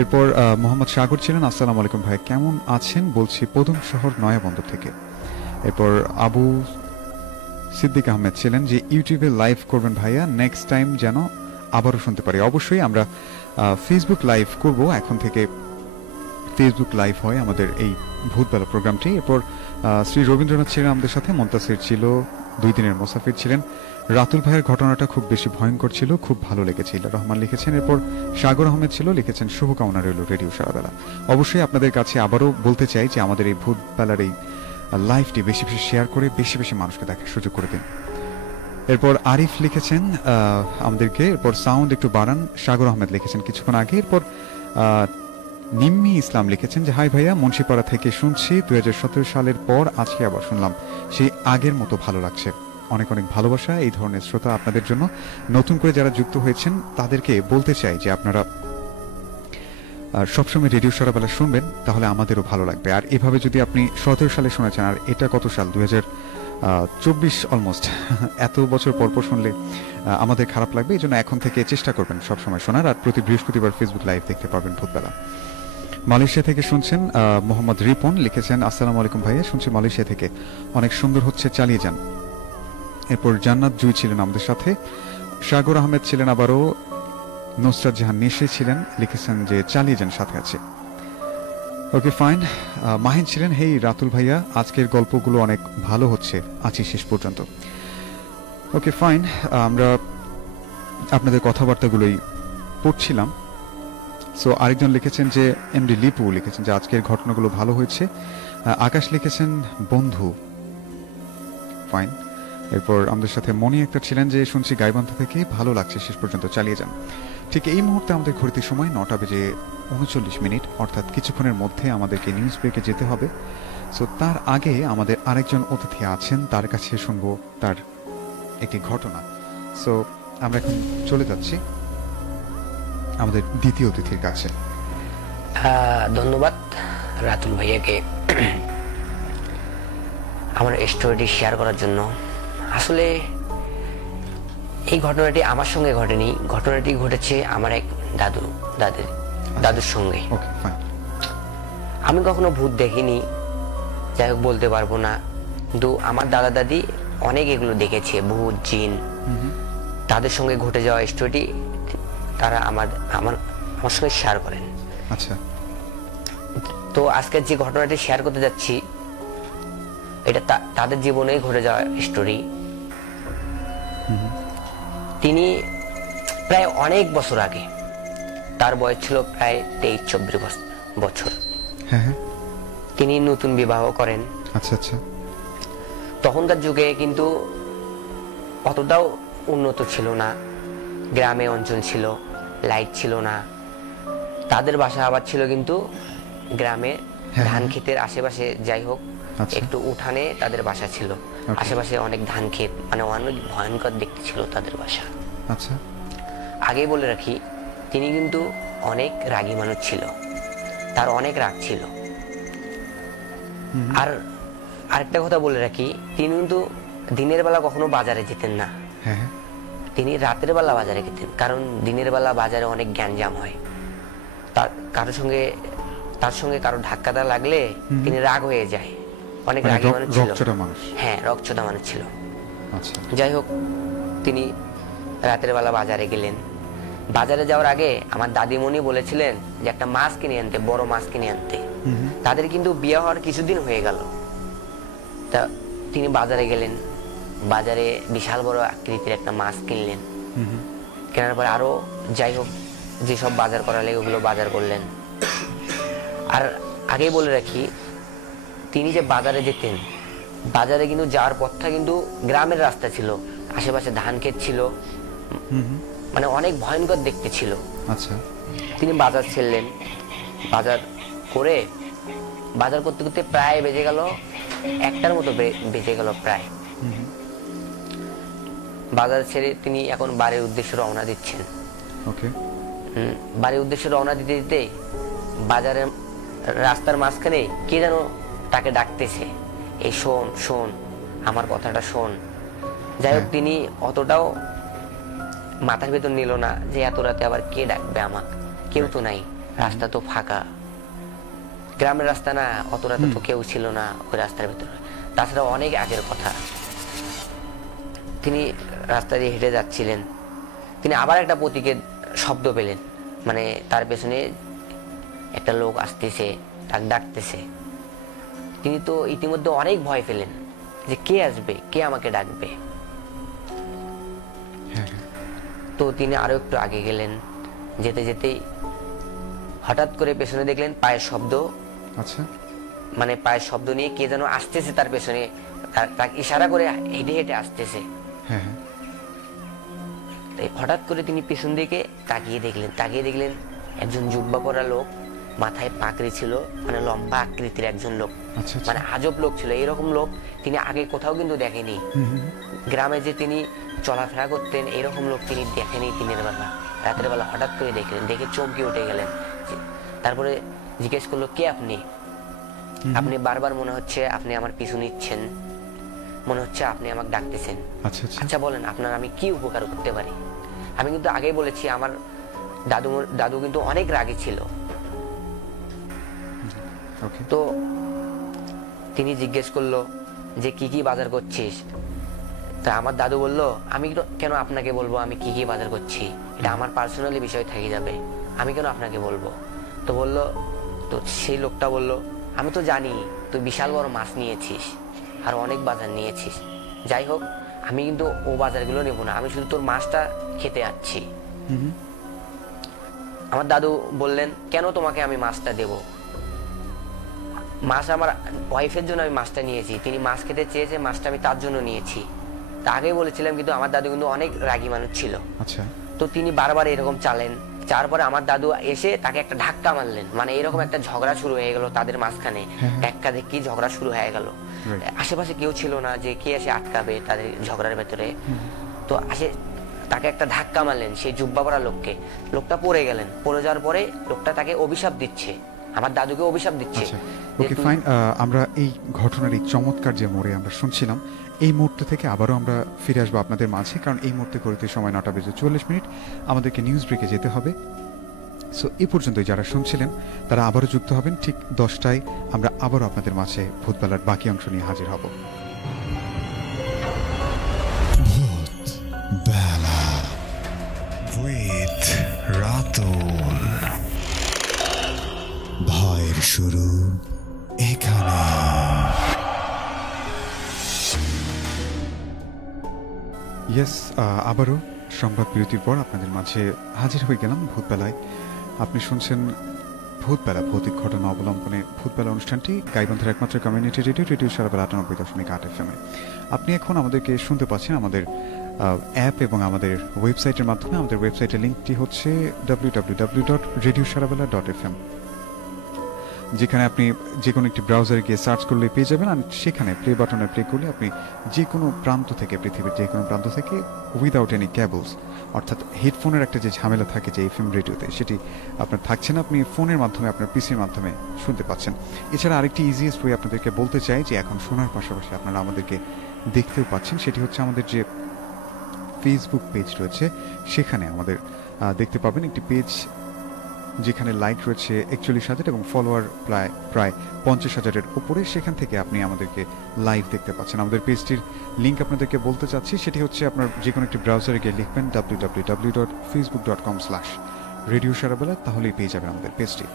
এরপর মোহাম্মদ সাগর ছিলেন, আসসালামু আলাইকুম ভাই, কেমন আছেন? বলছি পদুম শহর নয়াবন্দর থেকে। এরপর আবু সিদ্দিক আহমেদ ছিলেন যে ইউটিউবে লাইভ করবেন ভাইয়া, নেক্সট টাইম যেন আবারও শুনতে পারি। অবশ্যই আমরা ফেসবুক লাইভ করব, এখন থেকে ফেসবুক লাইভ হয় আমাদের এই ভূতবেলা প্রোগ্রামটি। এরপর শ্রী রবীন্দ্রনাথ ছিলেন আমাদের সাথে, মুনতাসির ছিল, 2 দিনের মোসাফির ছিলেন। রাতুল ভাইয়ের ঘটনাটা খুব বেশি ভয়ঙ্কর ছিল, খুব ভালো লেগেছে, ইলা রহমান লিখেছেন। এরপর সাগর আহমেদ ছিল, লিখেছেন শুভকামনা রইল রেডিও সারাবেলা। অবশ্যই আপনাদের কাছে আবারও বলতে চাই যে আমাদের এই ভূতবেলার এই লাইভটি বেশি বেশি শেয়ার করে বেশি বেশি মানুষকে দেখার সুযোগ করে দিন। এরপর আরিফ লিখেছেন আমাদেরকে, এরপর সাউন্ড একটু বাড়ান, সাগর আহমেদ লিখেছেন কিছুক্ষণ আগে। এরপর নিম্মি ইসলাম লিখেছেন যে হাই ভাইয়া, মুন্সিপাড়া থেকে শুনছি, 2017 সালের পর আজকে আবার শুনলাম, সেই আগের মতো ভালো লাগছে। অনেক অনেক ভালোবাসা এই ধরনের শ্রোতা আপনাদের জন্য। নতুন করে যারা যুক্ত হয়েছেন তাদেরকে বলতে চাই যে আপনারা সবসময় রেডিও সারাবেলা শুনবেন, তাহলে আমাদেরও ভালো লাগবে। আর এভাবে যদি আপনি 17 সালে শুনেছেন, আর এটা কত সাল, 2024 অলমোস্ট, এত বছর পর পর শুনলে আমাদের খারাপ লাগবে। এই জন্য এখন থেকে চেষ্টা করবেন সবসময় শোনার। আর প্রতি বৃহস্পতিবার ফেসবুক লাইভ দেখতে পারবেন ভূতবেলা। মালয়েশিয়া থেকে শুনছেন মোহাম্মদ রিপন লিখেছেন, আসসালামু আলাইকুম ভাইয়া, শুনছি মালয়েশিয়া থেকে, অনেক সুন্দর হচ্ছে, চালিয়ে যান। এরপর জান্নাত জুই ছিলেন আমাদের সাথে, সাগর আহমেদ ছিলেন, আবারও নুসরাত জাহান নিশে ছিলেন, লিখেছেন যে চালিয়ে যান, সাথে আছে। Okay fine. মাহিন ছিলেন, হেই রাতুল ভাইয়া, আজকের গল্পগুলো অনেক ভালো হচ্ছে, আছি শেষ পর্যন্ত। ওকে ফাইন, আমরা আপনাদের কথাবার্তাগুলোই পড়ছিলাম। সো আরেকজন লিখেছেন যে এমডি লিপু লিখেছেন যে আজকের ঘটনাগুলো ভালো হয়েছে। আকাশ লিখেছেন বন্ধু, ফাইন। এরপর আমাদের সাথে মনি একটা ছিলেন যে শুনছি গাইবান্ধা থেকে, ভালো লাগছে, শেষ পর্যন্ত চালিয়ে যান। ঠিক এই মুহূর্তে আমাদের ঘড়িতে সময় 9:39, অর্থাৎ কিছুক্ষণের মধ্যে আমাদেরকে নিউজ ব্রেকে যেতে হবে। সো তার আগে আমাদের আরেকজন অতিথি আছেন, তার কাছে শুনবো তার একটি ঘটনা। সো আমরা এখন চলে যাচ্ছি আমাদের দ্বিতীয় অতিথির কাছে। ধন্যবাদ রাতুল ভাইয়াকে আমার স্টোরিটি শেয়ার করার জন্য। আসলে এই ঘটনাটি আমার সঙ্গে ঘটেনি, ঘটনাটি ঘটেছে আমার এক দাদুর সঙ্গে। আমি কখনো ভূত দেখিনি, যাই হোক বলতে পারবো না, কিন্তু আমার দাদা দাদি অনেক এগুলো দেখেছে, ভূত জিন। তাদের সঙ্গে ঘটে যাওয়া স্টোরিটি তারা আমার সঙ্গে শেয়ার করেন। আচ্ছা, তো আজকে যে ঘটনাটি শেয়ার করতে যাচ্ছি এটা তাদের জীবনে ঘটে যাওয়া স্টোরি। তিনি প্রায় অনেক বছর আগে, তার বয়স ছিল প্রায় 23-24 বছর, তিনি নতুন বিবাহ করেন। আচ্ছা আচ্ছা। তখনকার যুগে কিন্তু অতটাও উন্নত ছিল না, গ্রামে অঞ্চল ছিল, লাইট ছিল না। তাদের বাসা আবার ছিল কিন্তু গ্রামে ধান ক্ষেতের আশেপাশে, যাই হোক আচ্ছা। একটু উঠানে তাদের বাসা ছিল। Okay. আশেপাশে অনেক ধান ক্ষেত, মানে অনেক ভয়ঙ্কর দেখতে ছিল তাদের বাসা। আচ্ছা। আগেই বলে রাখি, তিনি কিন্তু অনেক রাগী মানুষ ছিল, তার অনেক রাগ ছিল। আর আরেকটা কথা বলে রাখি, তিনি কিন্তু দিনের বেলা কখনো বাজারে যেতেন না, হ্যাঁ হ্যাঁ। তিনি রাতের বেলা বাজারে যেতেন। কারণ দিনের বেলা বাজারে অনেক গ্যাঞ্জাম হয়, তার সঙ্গে কারো ধাক্কাটা লাগলে তিনি রাগ হয়ে যায়, অনেক মানে রাগী মানুষ ছিল। রকচটা মানুষ। হ্যাঁ, রকচটা মানুষ ছিল। আচ্ছা। যাই হোক, তিনি রাতের বেলা বাজারে গেলেন। বাজারে যাওয়ার আগে আমার দাদিমণি বলেছিলেন যে একটা মাছ কিনে আনতে, বড় মাছ কিনে আনতে। তাদের কিন্তু বিয়ে হওয়ার কিছুদিন হয়ে গেল। তা তিনি বাজারে গেলেন, বাজারে বিশাল বড় আকৃতির একটা মাছ কিনলেন। কেনার পর আরো যাই হোক যেসব বাজার করা লাগে ওগুলো বাজার করলেন। আর আগেই বলে রাখি, তিনি যে বাজারে যেতেন, বাজারে কিন্তু যাওয়ার পথটা কিন্তু গ্রামের রাস্তা ছিল, আশেপাশে ধান ক্ষেত ছিল, মানে অনেক ভয়ঙ্কর দেখতে ছিল। আচ্ছা। তিনি বাজার ছেড়লেন, বাজার করতে করতে প্রায় বেজে গেল 1টার মতো বেজে গেল প্রায়। বাজার ছেড়ে তিনি এখন বাড়ির উদ্দেশ্যে রওনা দিচ্ছেন। ওকে। বাড়ির উদ্দেশ্যে রওনা দিতে দিতে বাজারের রাস্তার মাঝখানে কে যেন তাকে ডাকতেছে, এই শোন শোন, আমার কথাটা শোন। যাই হোক, তিনি অতটাও মাথার ভেতর নিল না যে এত রাতে আবার কে ডাকবে আমাকে, কেউ তো নাই, রাস্তা তো ফাঁকা, গ্রামের রাস্তা না, অত রাতে তো কেউ ছিল না ওই রাস্তার ভেতরে, তাছাড়া অনেক আগের কথা। তিনি রাস্তা দিয়ে হেঁটে যাচ্ছিলেন, তিনি আবার একটা প্রতীকের শব্দ পেলেন, মানে তার পেছনে একটা লোক আসতেছে, তাকে ডাকতেছে। তিনি তো ইতিমধ্যে অনেক ভয় পেলেন যে কে আসবে, কে আমাকে ডাকবে। তো তিনি আরো একটু আগে গেলেন, যেতে যেতেই হঠাৎ করে পেছনে দেখলেন পায়ের শব্দ। আচ্ছা। মানে পায়ের শব্দ নিয়ে কে যেন আসতেছে তার পেছনে, তাকে ইশারা করে হেঁটে হেঁটে আসতেছে। হ্যাঁ। হঠাৎ করে তিনি পেছন দিকে তাকিয়ে দেখলেন একজন জুব্বা পরা লোক, মাথায় পাকড়ি ছিল, মানে লম্বা আকৃতির একজন লোক। আচ্ছা। মানে আজব লোক ছিল, এরকম লোক তিনি আগে কোথাও কিন্তু দেখেনি। গ্রামে যে তিনি চলাফেরা করতেন, এরকম লোক তিনি দেখেনি দিনের বেলা। রাতের বেলা হঠাৎ করে দেখলেন, দেখে চমকে উঠে গেলেন। তারপরে জিজ্ঞেস করলো, কে আপনি? আপনি বারবার মনে হচ্ছে আপনি আমার পিছু নিচ্ছেন, মনে হচ্ছে আপনি আমাকে ডাকতেছেন। আচ্ছা বলেন, আপনার আমি কি উপকার করতে পারি? আমি কিন্তু আগেই বলেছি আমার দাদু কিন্তু অনেক রাগী ছিল। তো তিনি জিজ্ঞেস করলো যে কি কি বাজার করছিস? তা আমার দাদু বলল, আমি কেন আপনাকে বলবো আমি কি কি বাজার করছি, এটা আমার পার্সোনালি বিষয় থেকে যাবে, আমি কেন আপনাকে বলবো? তো সেই লোকটা বলল, আমি তো জানি তুই বিশাল বড় মাছ নিয়েছিস আর অনেক বাজার নিয়েছিস, যাই হোক আমি কিন্তু ও বাজারগুলো নেবো না, আমি শুধু তোর মাছটা খেতে যাচ্ছি। আমার দাদু বললেন, কেন তোমাকে আমি মাছটা দেব? মাছ আমার ওয়াইফের জন্য আমি মাছটা নিয়েছি, তিনি মাছ খেতে চেয়েছে, মাছটা আমি তার জন্য নিয়েছি। তা আগে বলেছিলাম, কিন্তু আমার দাদু কিন্তু অনেক রাগী মানুষ ছিল। আচ্ছা। তো তিনি বারবার এরকম চালেন, তারপরে আমার দাদু এসে তাকে একটা ধাক্কা মারলেন, মানে এরকম একটা ঝগড়া শুরু হয়ে গেল তাদের মাঝখানে, ধাক্কা ধাক্কি ঝগড়া শুরু হয়ে গেল। আশেপাশে কেউ ছিল না যে কে এসে আটকাবে তাদের ঝগড়ার ভেতরে। তো তাকে একটা ধাক্কা মারলেন সেই জুব্বা পরা লোককে, লোকটা পড়ে গেলেন। পড়ে যাওয়ার পরে লোকটা তাকে অভিশাপ দিচ্ছে, আমার দাদুকে অভিশাপ দিচ্ছে। ওকে ফাইন, আমরা এই ঘটনার এই চমৎকার যে মোড়ে আমরা শুনছিলাম, এই মুহূর্ত থেকে আবারও আমরা ফিরে আসবো আপনাদের মাঝে, কারণ এই মুহূর্তে ঘড়িতে সময় 9:40, আমাদেরকে নিউজ ব্রেকে যেতে হবে। সো এই পর্যন্তই যারা শুনছিলেন তারা আবারও যুক্ত হবেন ঠিক 10টায়। আমরা আবারও আপনাদের মাঝে ভূতবেলার বাকি অংশ নিয়ে হাজির হব। ভূতবেলা উইথ রাতুল, ভয়ের শুরু এখানে। ইয়েস, আবারও সংবাদ বিরতির পর আপনাদের মাঝে হাজির হয়ে গেলাম ভূতবেলায়। আপনি শুনছেন ভূতবেলা, ভৌতিক ঘটনা অবলম্বনে ভূতবেলা অনুষ্ঠানটি গাইবান্ধার একমাত্র কমিউনিটি রেডিও সারাবেলা 98.8 FM। আপনি এখন আমাদেরকে শুনতে পাচ্ছেন আমাদের অ্যাপ এবং আমাদের ওয়েবসাইটের মাধ্যমে। আমাদের ওয়েবসাইটের লিঙ্কটি হচ্ছে www.radiosarabela.fm। যেখানে আপনি যে কোনো একটি ব্রাউজারে গিয়ে সার্চ করলে পেয়ে যাবেন, আর সেখানে প্লে বাটনে প্লে করলে আপনি যে কোনো প্রান্ত থেকে, পৃথিবীর যে কোনো প্রান্ত থেকে উইদাউট এনি কেবলস, অর্থাৎ হেডফোনের একটা যে ঝামেলা থাকে যে এফএম রেডিওতে, সেটি আপনার থাকছে না, আপনি ফোনের মাধ্যমে আপনার পিসির মাধ্যমে শুনতে পাচ্ছেন। এছাড়া আরেকটি ইজিয়েস্ট ওয়ে আপনাদেরকে বলতে চাই যে এখন শোনার পাশাপাশি আপনারা আমাদেরকে দেখতেও পাচ্ছেন, সেটি হচ্ছে আমাদের যে ফেসবুক পেজ রয়েছে সেখানে আমাদের দেখতে পাবেন একটি পেজ যেখানে লাইক রয়েছে 41,000 এবং ফলোয়ার প্রায় 50,000-এর উপরে। সেখান থেকে আপনি আমাদেরকে লাইভ দেখতে পাচ্ছেন। আমাদের পেজটির লিঙ্ক আপনাদেরকে বলতে চাচ্ছি, সেটি হচ্ছে আপনার যে কোনো একটি ব্রাউজারে গিয়ে লিখবেন www.facebook.com/রেডিও সারাবেলা, তাহলেই পেয়ে যাবেন আমাদের পেজটি।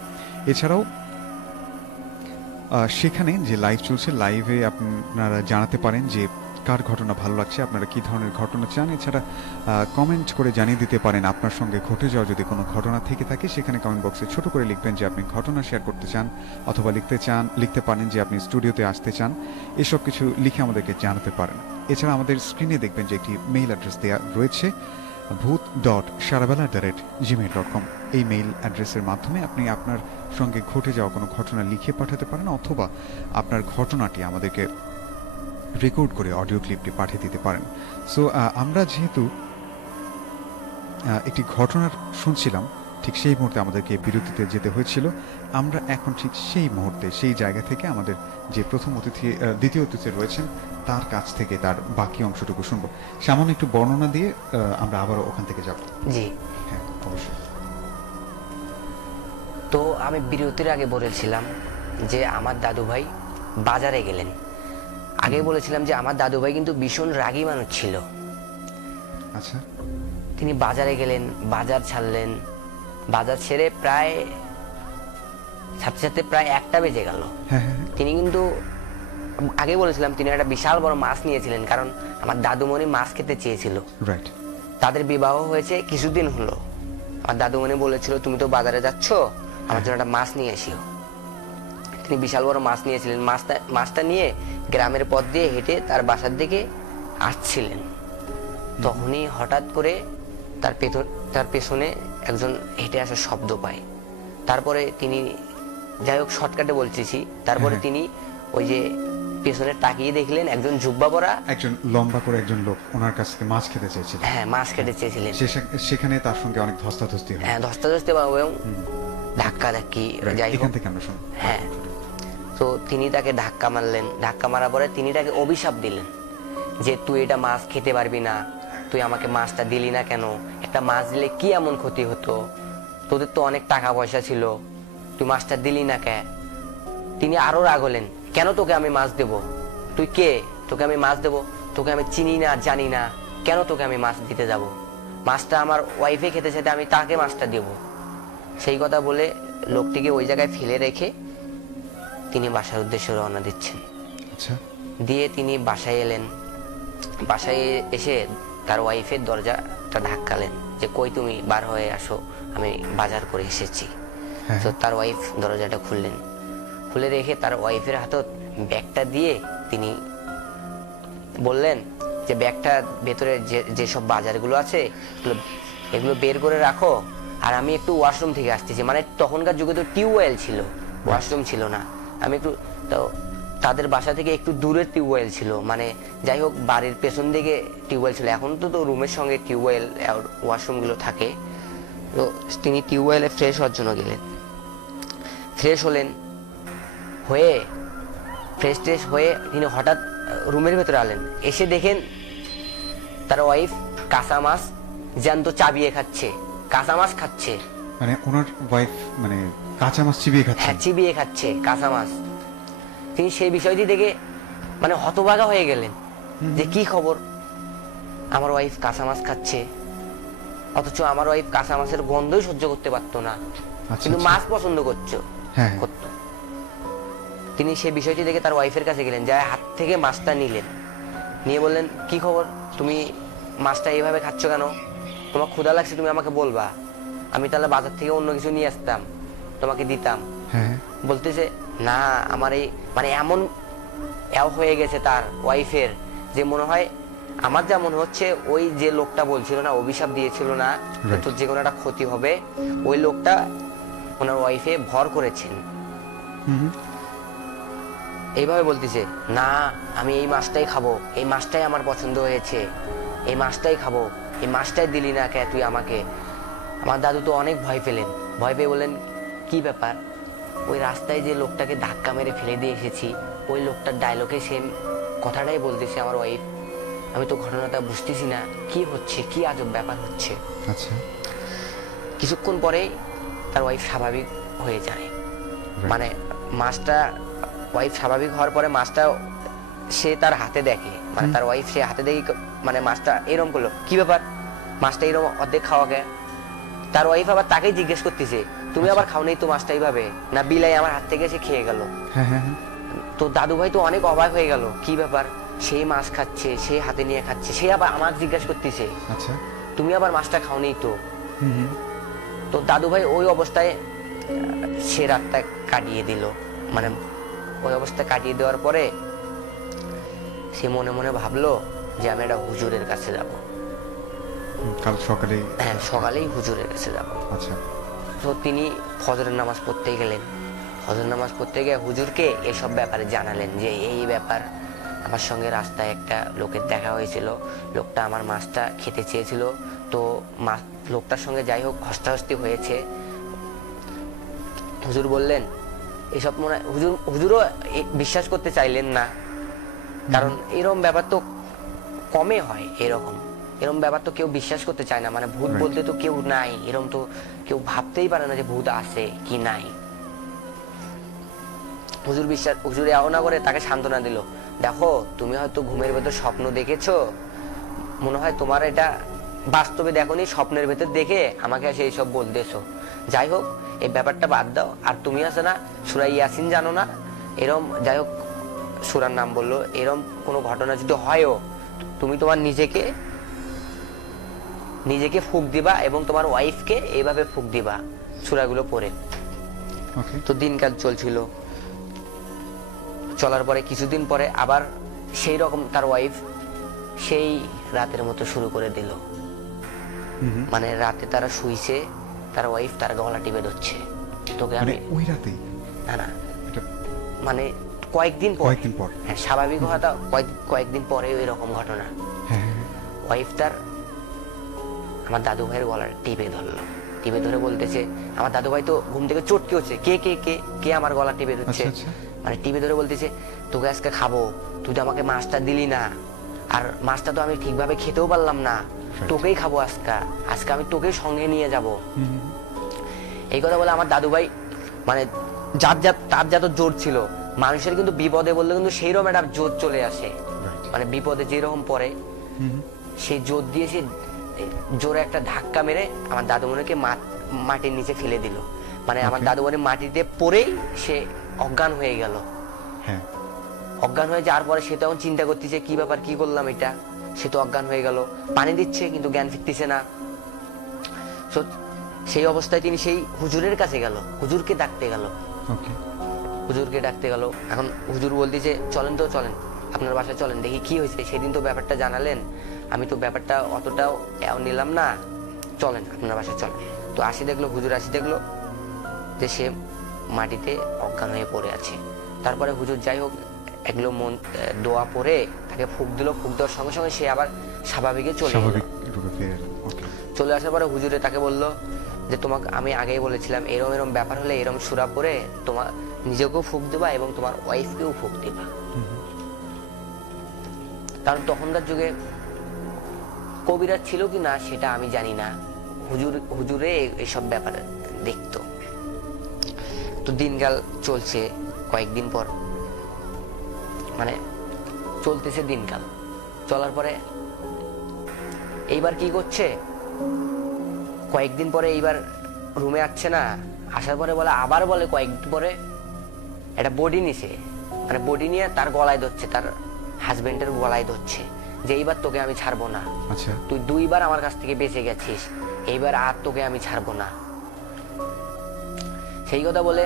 এছাড়াও সেখানে যে লাইভ চলছে, লাইভে আপনারা জানাতে পারেন যে কার ঘটনা ভালো লাগছে, আপনারা কি ধরনের ঘটনা চান। এছাড়া কমেন্ট করে জানিয়ে দিতে পারেন আপনার সঙ্গে ঘটে যাওয়া যদি কোনো ঘটনা থেকে থাকে, সেখানে কমেন্ট বক্সে ছোট করে লিখবেন যে আপনি ঘটনা শেয়ার করতে চান, অথবা লিখতে পারেন যে আপনি স্টুডিওতে আসতে চান। এসব কিছু লিখে আমাদেরকে জানাতে পারেন। এছাড়া আমাদের স্ক্রিনে দেখবেন যে একটি মেইল অ্যাড্রেস দেওয়া রয়েছে, bhoot.sharabela@gmail.com। এই মেইল অ্যাড্রেসের মাধ্যমে আপনি আপনার সঙ্গে ঘটে যাওয়া কোনো ঘটনা লিখে পাঠাতে পারেন, অথবা আপনার ঘটনাটি আমাদেরকে রেকর্ড করে অডিও ক্লিপটি পাঠিয়ে দিতে পারেন। সো আমরা যেহেতু একটি ঘটনার শুনছিলাম, ঠিক সেই মুহূর্তে আমাদেরকে বিরতিতে যেতে হয়েছিল। আমরা এখন ঠিক সেই মুহূর্তে সেই জায়গা থেকে আমাদের যে দ্বিতীয় অতিথি রয়েছেন তার কাছ থেকে তার বাকি অংশটুকু শুনবো। সামান্য একটু বর্ণনা দিয়ে আমরা আবারও ওখান থেকে যাব। জি হ্যাঁ, অবশ্যই। তো আমি বিরতির আগে বলেছিলাম যে আমার দাদু ভাই বাজারে গেলেন। আগে বলেছিলাম যে আমার দাদু ভাই কিন্তু ভীষণ রাগী মানুষ ছিল। আচ্ছা। তিনি বাজারে গেলেন, বাজার ছাড়লেন, বাজার ছেড়ে প্রায় সাথে সাথে প্রায় 1টা বেজে গেল। তিনি কিন্তু আগে বলেছিলাম তিনি একটা বিশাল বড় মাছ নিয়েছিলেন, কারণ আমার দাদুমণি মাছ খেতে চেয়েছিল। রাইট। তাদের বিবাহ হয়েছে কিছুদিন হলো। আমার দাদুমণি বলেছিল তুমি তো বাজারে যাচ্ছ, আমার জন্য একটা মাছ নিয়ে এসিও। তিনি বিশাল বড় মাছ নিয়েছিলেন। মাছটা নিয়ে গ্রামের পথ দিয়ে হেঁটে তার বাসার দিকে আসছিলেন। তখনই হঠাৎ করে তার পেছনে একজন হেঁটে আসার শব্দ পায়। তারপরে তিনি, যাই হোক শর্টকাটে বলতেছি, তারপরে তিনি ওই যে পেছনে তাকিয়ে দেখলেন একজন জুব্বা পরা, একজন লম্বা করে একজন লোক ওনার কাছ থেকে মাছ খেতে চেয়েছিলেন। হ্যাঁ, মাছ খেতে চেয়েছিলেন। সেখানে তার সঙ্গে অনেক ধস্তাধস্তি হয়। হ্যাঁ, ধস্তাধস্তি এবং ধাক্কাধাক্কি, যাই হোক। হ্যাঁ, তো তিনি তাকে ধাক্কা মারলেন। ধাক্কা মারার পরে তিনি তাকে অভিশাপ দিলেন যে তুই এটা মাছ খেতে পারবি না, তুই আমাকে মাছটা দিলি না কেন, একটা মাছ দিলে কি এমন ক্ষতি হতো, তোদের তো অনেক টাকা পয়সা ছিল, তুই মাছটা দিলি না কে। তিনি আরো রাগ হলেন, কেন তোকে আমি মাছ দেব, তুই কে, তোকে আমি মাছ দেব, তোকে আমি চিনি না জানি না, কেন তোকে আমি মাছ দিতে যাব, মাছটা আমার ওয়াইফে খেতে চাইতে আমি তাকে মাছটা দেব। সেই কথা বলে লোকটিকে ওই জায়গায় ফেলে রেখে তিনি বাসার উদ্দেশ্যে রওনা দিচ্ছেন। আচ্ছা। দিয়ে তিনি বাসায় এলেন। বাসায় এসে তার ওয়াইফের দরজাটা ধাক্কালেন যে কই তুমি, বার হয়ে আসো, আমি বাজার করে এসেছি। তো তার ওয়াইফ দরজাটা খুললেন। খুলে রেখে তার ওয়াইফের হাতত ব্যাগটা দিয়ে তিনি বললেন যে ব্যাগটার ভেতরে যেসব বাজারগুলো আছে এগুলো বের করে রাখো, আর আমি একটু ওয়াশরুম থেকে আসতেছি। মানে তখনকার যুগে তো টিউবওয়েল ছিল, ওয়াশরুম ছিল না। আমি একটু, তো তাদের বাসা থেকে একটু দূরের টিউবওয়েল ছিল, মানে যাই হোক বাড়ির পেছন দিকে টিউবওয়েল ছিল। এখন তো রুমের সঙ্গে টিউবওয়েল ওয়াশরুমগুলো থাকে। তো তিনি টিউবওয়েলে ফ্রেশ হওয়ার জন্য গেলেন। ফ্রেশ হলেন, হয়ে ফ্রেশ ট্রেশ হয়ে তিনি হঠাৎ রুমের ভেতরে আলেন। এসে দেখেন তার ওয়াইফ কাঁচা মাছ জ্যান্ত চাবিয়ে খাচ্ছে, কাঁচা মাছ খাচ্ছে। মানে ওনার ওয়াইফ মানে কাঁচা মাছ চিবিয়ে খাচ্ছে? হ্যাঁ, চিবিয়ে খাচ্ছে কাঁচা মাছ। তিনি সেই বিষয়টি দেখে মানে হতভাগা হয়ে গেলেন যে কি খবর, আমার ওয়াইফ কাঁচা মাছ খাচ্ছে, অথচ আমার ওয়াইফ কাঁচা মাছের গন্ধই সহ্য করতে পারতো না, কিন্তু মাছ পছন্দ করতো। তিনি সেই বিষয়টি দেখে তার ওয়াইফের কাছে গেলেন, যায় হাত থেকে মাছটা নিলেন, নিয়ে বললেন কি খবর, তুমি মাছটা এইভাবে খাচ্ছ কেন, তোমার ক্ষুধা লাগছে তুমি আমাকে বলবা, আমি তাহলে বাজার থেকে অন্য কিছু নিয়ে আসতাম তোমাকে দিতাম। বলতেছে না, আমার এই মানে এমন হয়ে গেছে তার ওয়াইফের যে মনে হয় আমার যা মনে হচ্ছে ওই যে লোকটা বলছিল না, অভিশাপ দিয়েছিল না তো যে কোনো একটা ক্ষতি হবে, ওই লোকটা ওনার ওয়াইফে ভর করেছেন। এইভাবে বলতেছে, না আমি এই মাছটাই খাবো, এই মাছটাই আমার পছন্দ হয়েছে, এই মাছটাই খাবো, এই মাছটাই দিলি না কে তুই আমাকে। আমার দাদু তো অনেক ভয় পেলেন, ভয় পেয়ে বললেন, কি ব্যাপার? ওই রাস্তায় যে লোকটাকে ধাক্কা মেরে ফেলে দিয়ে এসেছি, ওই লোকটার ডায়লগে সেম কথাটাই বলতেছে আমার ওয়াইফ। আমি তো ঘটনাটা বুঝতেছি না, কি হচ্ছে, কি আজব ব্যাপার হচ্ছে। আচ্ছা, কিছুক্ষণ পরেই তার ওয়াইফ স্বাভাবিক হয়ে যায়। মানে মাছটা, ওয়াইফ স্বাভাবিক হওয়ার পরে মাছটা সে তার হাতে দেখে, মানে তার ওয়াইফ সে হাতে দেখে, মানে মাছটা এরকম করলো, কি ব্যাপার মাছটা এরকম অর্ধেক খাওয়া গে? তার ওয়াইফ আবার তাকেই জিজ্ঞেস করতেছে, তুমি আবার খাও নেই তো মাছটা এইভাবে, না বিলাই আমার হাত থেকে সে খেয়ে গেল? তো দাদু ভাই তো অনেক অবাক হয়ে গেল, কি ব্যাপার, সেই মাছ খাচ্ছে, সে হাতে নিয়ে খাচ্ছে, সে আবার আমাকে জিজ্ঞাসা করতেছে, আচ্ছা তুমি আবার মাছটা খাও নেই তো? তো দাদু ভাই ওই অবস্থায় সে রাতটা কাটিয়ে দিল। মানে ওই অবস্থা কাটিয়ে দেওয়ার পরে সে মনে মনে ভাবলো যে আমি একটা হুজুরের কাছে যাব। কাল সকালে? হ্যাঁ, সকালেই হুজুরের কাছে যাব। আচ্ছা। তো তিনি ফজরের নামাজ পড়তে গেলেন। ফজর নামাজ পড়তে গিয়ে হুজুরকে এসব ব্যাপারে জানালেন যে এই ব্যাপার, আমার সঙ্গে রাস্তায় একটা লোকের দেখা হয়েছিল, লোকটা আমার মাছটা খেতে চেয়েছিল, তো লোকটার সঙ্গে যাই হোক হস্তাহস্তি হয়েছে। হুজুর বললেন এসব মনে হয়, হুজুরও বিশ্বাস করতে চাইলেন না, কারণ এরকম ব্যাপার তো কমে হয়, এরকম ব্যাপার তো কেউ বিশ্বাস করতে চায় না। মানে ভূত বলতে তো কেউ নাই, এরকম তো কেউ ভাবতেই পারে না যে ভূত আছে কি নাই। হুজুর এও না করে তাকে সান্ত্বনা দিল, দেখো তুমি হয়তো ঘুমের ভেতর স্বপ্ন দেখেছো, মনে হয় তোমার এটা বাস্তবে দেখোনি, স্বপ্নের ভেতর দেখে আমাকে এসে এইসব বলতেছো। যাই হোক এই ব্যাপারটা বাদ দাও, আর তুমি আছে না সূরা ইয়াসিন জানো না, এরম যাই হোক সূরার নাম বললো, এরম কোনো ঘটনা যদি হয়ও, তুমি তোমার নিজেকে ফুঁক দিবা এবং তোমার ওয়াইফকে এইভাবে ফুঁক দিবা সূরাগুলো পড়ে। তো দিনকাল চলছিল, চলার পরে কিছুদিন পরে আবার সেই রকম তার ওয়াইফ সেই রাতের মতো শুরু করে দিল। মানে রাতে তারা শুইছে, তার ওয়াইফ তার গলা টিপে ধরছে। তোকে আমি ওই রাতে? না মানে কয়েকদিন পর, হ্যাঁ স্বাভাবিক হওয়াটা কয়েকদিন পরে এরকম ঘটনা। ওয়াইফ তার আমার দাদু ভাইয়ের গলা টিপে ধরলো, টিপে ধরে বলতেছে, আমার দাদু ভাই তো ঘুম থেকে চটকে হচ্ছে, কে কে কে কে আমার গলা টিপে ধরছে। মানে টিপে ধরে বলতেছে, তোকে আজকে খাবো, তুই তো আমাকে মাছটা দিলি না, আর মাছটা তো আমি ঠিকভাবে খেতেও পারলাম না, তোকেই খাবো আজকে আমি তোকেই সঙ্গে নিয়ে যাব। এই কথা বলে আমার দাদু ভাই, মানে তার যত জোর ছিল, মানুষের কিন্তু বিপদে বললে কিন্তু সেইরকম একটা জোর চলে আসে, মানে বিপদে যেরকম পড়ে সেই জোর দিয়ে সে জোরে একটা ধাক্কা মেরে আমার দাদুমণিকে মাটির নিচে ফেলে দিল। মানে আমার দাদুমণি মাটিতে পড়েই সে অজ্ঞান হয়ে গেল। অজ্ঞান হয়ে যাওয়ার পরে সে তখন চিন্তা করতেছে, কি ব্যাপার, কি করলাম এটা, সে তো অজ্ঞান হয়ে গেল, পানি দিচ্ছে কিন্তু জ্ঞান ফিরতেছে না। সেই অবস্থায় তিনি সেই হুজুরের কাছে গেল, হুজুরকে ডাকতে গেল। এখন হুজুর বলতেছে, চলেন আপনার বাসায় চলেন, দেখি কি হয়েছে, সেদিন তো ব্যাপারটা জানালেন, আমি তো ব্যাপারটা অতটাও নিলাম না, চলেন আপনার বাসায় চলেন। তো হুজুর আসি দেখলো যে সে মাটিতে অজ্ঞান হয়ে পড়ে আছে। তারপরে হুজুর যাই হোক এগুলো দোয়া পড়ে তাকে ফুঁক দিল, ফুঁক দেওয়ার সঙ্গে সঙ্গে সে আবার স্বাভাবিকে চলে আসার পরে হুজুরে তাকে বলল যে তোমাকে আমি আগেই বলেছিলাম এরম ব্যাপার হলে এরম সূরা পড়ে তোমার নিজেকেও ফুঁক দিবা এবং তোমার ওয়াইফকেও ফুঁক দিবা। কারণ তখনকার যুগে কবিরাজ ছিল কি না সেটা আমি জানি না, হুজুরে এইসব ব্যাপার দেখতো। তো দিনকাল চলছে, কয়েকদিন পর মানে চলতেছে দিনকাল, চলার পরে এইবার কি করছে, কয়েকদিন পরে এইবার রুমে আসছে না, আসার পরে আবার বলে কয়েকদিন পরে একটা বডি নিছে, মানে বডি নিয়ে তার গলায় ধরছে, তার হাজবেন্ডের গলায় ধরছে যে এইবার তোকে আমি ছাড়বো না, তুই 2 বার আমার কাছ থেকে বেঁচে গেছিস, এইবার আর তোকে আমি ছাড়বো না। সেই কথা বলে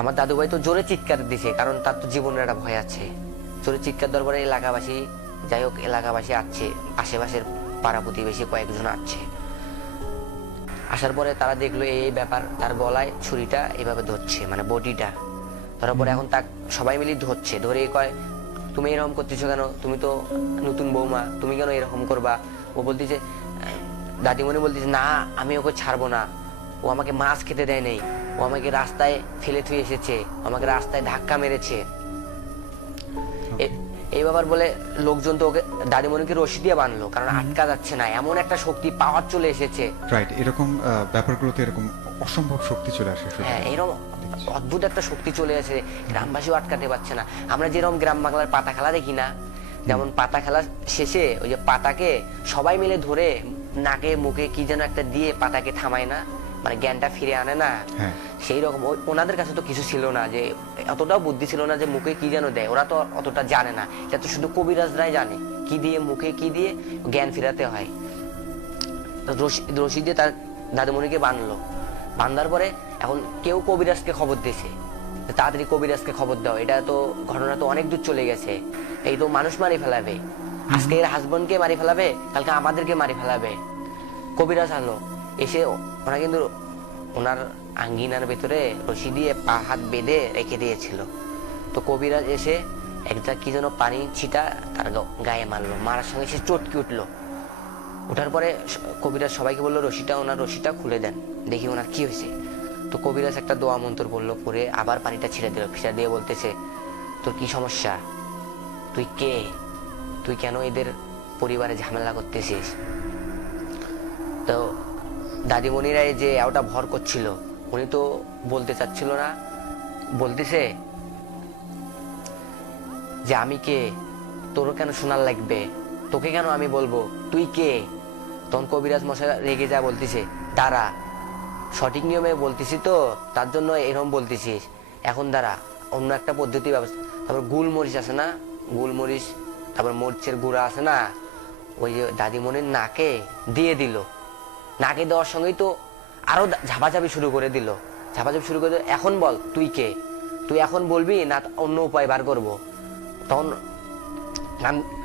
আমার দাদু ভাই তো জোরে চিৎকার দিছে, কারণ তার তো জীবনের একটা ভয় আছে। জোরে চিৎকার দেওয়ার পরে এলাকাবাসী আসছে, আশেপাশের পাড়া প্রতিবেশী কয়েকজন আসছে। আসার পরে তারা দেখলো এই ব্যাপার, তার গলায় ছুরিটা এইভাবে ধরছে, মানে বডিটা ধরার পরে এখন তাক সবাই মিলে ধরছে, ধরে কয় তুমি এরকম করতেছো কেন, তুমি তো নতুন বৌমা, তুমি কেন এরকম করবা। ও বলতেছে, দাদিমণি বলতেছে না আমি ওকে ছাড়বো না, ও আমাকে মাছ খেতে দেয় নেই, ও আমাকে রাস্তায় ফেলে থুয়ে এসেছে, আমাকে রাস্তায় ধাক্কা মেরেছে। এই ব্যাপার বলে লোকজন তো ওকে দাদিমণিকে রশি দিয়ে বাঁধলো, কারণ আটকা যাচ্ছে না, এমন একটা শক্তি পাওয়ার চলে এসেছে। রাইট, এরকম ব্যাপারগুলোতে এরকম অসম্ভব শক্তি চলে আসে। হ্যাঁ, এরকম অদ্ভুত একটা শক্তি চলে আসে, গ্রামবাসীও আটকাতে পারছে না। আমরা যেরকম গ্রাম বাংলার পাতা খেলা দেখি না, যেমন পাতা খেলা শেষে ওই যে পাতাকে সবাই মিলে ধরে নাকে মুখে কি যেন একটা দিয়ে পাতাকে থামায় না, মানে জ্ঞানটা ফিরে আনে না, সেই রকম ওনাদের কাছে তো কিছু ছিল না, যে অতটাও বুদ্ধি ছিল না যে মুখে কি যেন দেয়, ওরা তো অতটা জানে না, এটা তো শুধু কবিরাজরাই জানে কি দিয়ে মুখে কি দিয়ে জ্ঞান ফিরাতে হয়। রশি দিয়ে তার দাদুমণিকে বাঁধলো, বাঁধার পরে এখন কেউ কবিরাজকে খবর দিয়েছে, তাড়াতাড়ি কবিরাজকে খবর দাও, এটা তো ঘটনা তো অনেক দূর চলে গেছে, এই তো মানুষ মারি ফেলাবে, আজকে এর হাজবেন্ডকে মারি ফেলাবে, কালকে আমাদেরকে মারি ফেলাবে। কবিরাজ আলো এসে ওরা কিন্তু ওনার আঙ্গিনার ভেতরে রশি দিয়ে পা হাত বেঁধে রেখে দিয়েছিল। তো কবিরাজ এসে একটা কি যেন পানি ছিটা তার গায়ে মারলো, মারার সঙ্গে সে চটকে উঠলো। ওঠার পরে কবিরাজ সবাইকে বললো ওনার রশিটা খুলে দেন, দেখি ওনার কি হয়েছে। তো কবিরাজ একটা দোয়া মন্ত্র বললো, পরে আবার পানিটা ছিঁড়ে দিল, ছিঁড়ে দিয়ে বলতেছে তোর কি সমস্যা, তুই কে, তুই কেন এদের পরিবারে ঝামেলা করতেছিস। তো দাদিমণিরা যে ওটা ভর করছিল, উনি তো বলতে চাচ্ছিল না, বলতেছে যে আমি কে, তোরও কেন শোনার লাগবে, তোকে কেন আমি বলবো, তুই কে। তখন কবিরাজ মশাই রেগে যা বলতেছে দাঁড়া, সঠিক নিয়মে বলতেছি তো তার জন্য এরকম বলতেছিস, এখন দাঁড়া অন্য একটা পদ্ধতি ব্যবস্থা। তারপর গুলমরিচ আছে না, গুলমরিচ, তারপর মরিচের গুঁড়া আছে না, ওই যে দাদিমণির নাকে দিয়ে দিল, নাকে দেওয়ার সঙ্গেই তো আরো ঝাপাঝাপি শুরু করে দিল, ঝাপাঝাপি শুরু করে দিল, এখন বল তুই কে, তুই এখন বলবি না অন্য উপায় বার করবো। তখন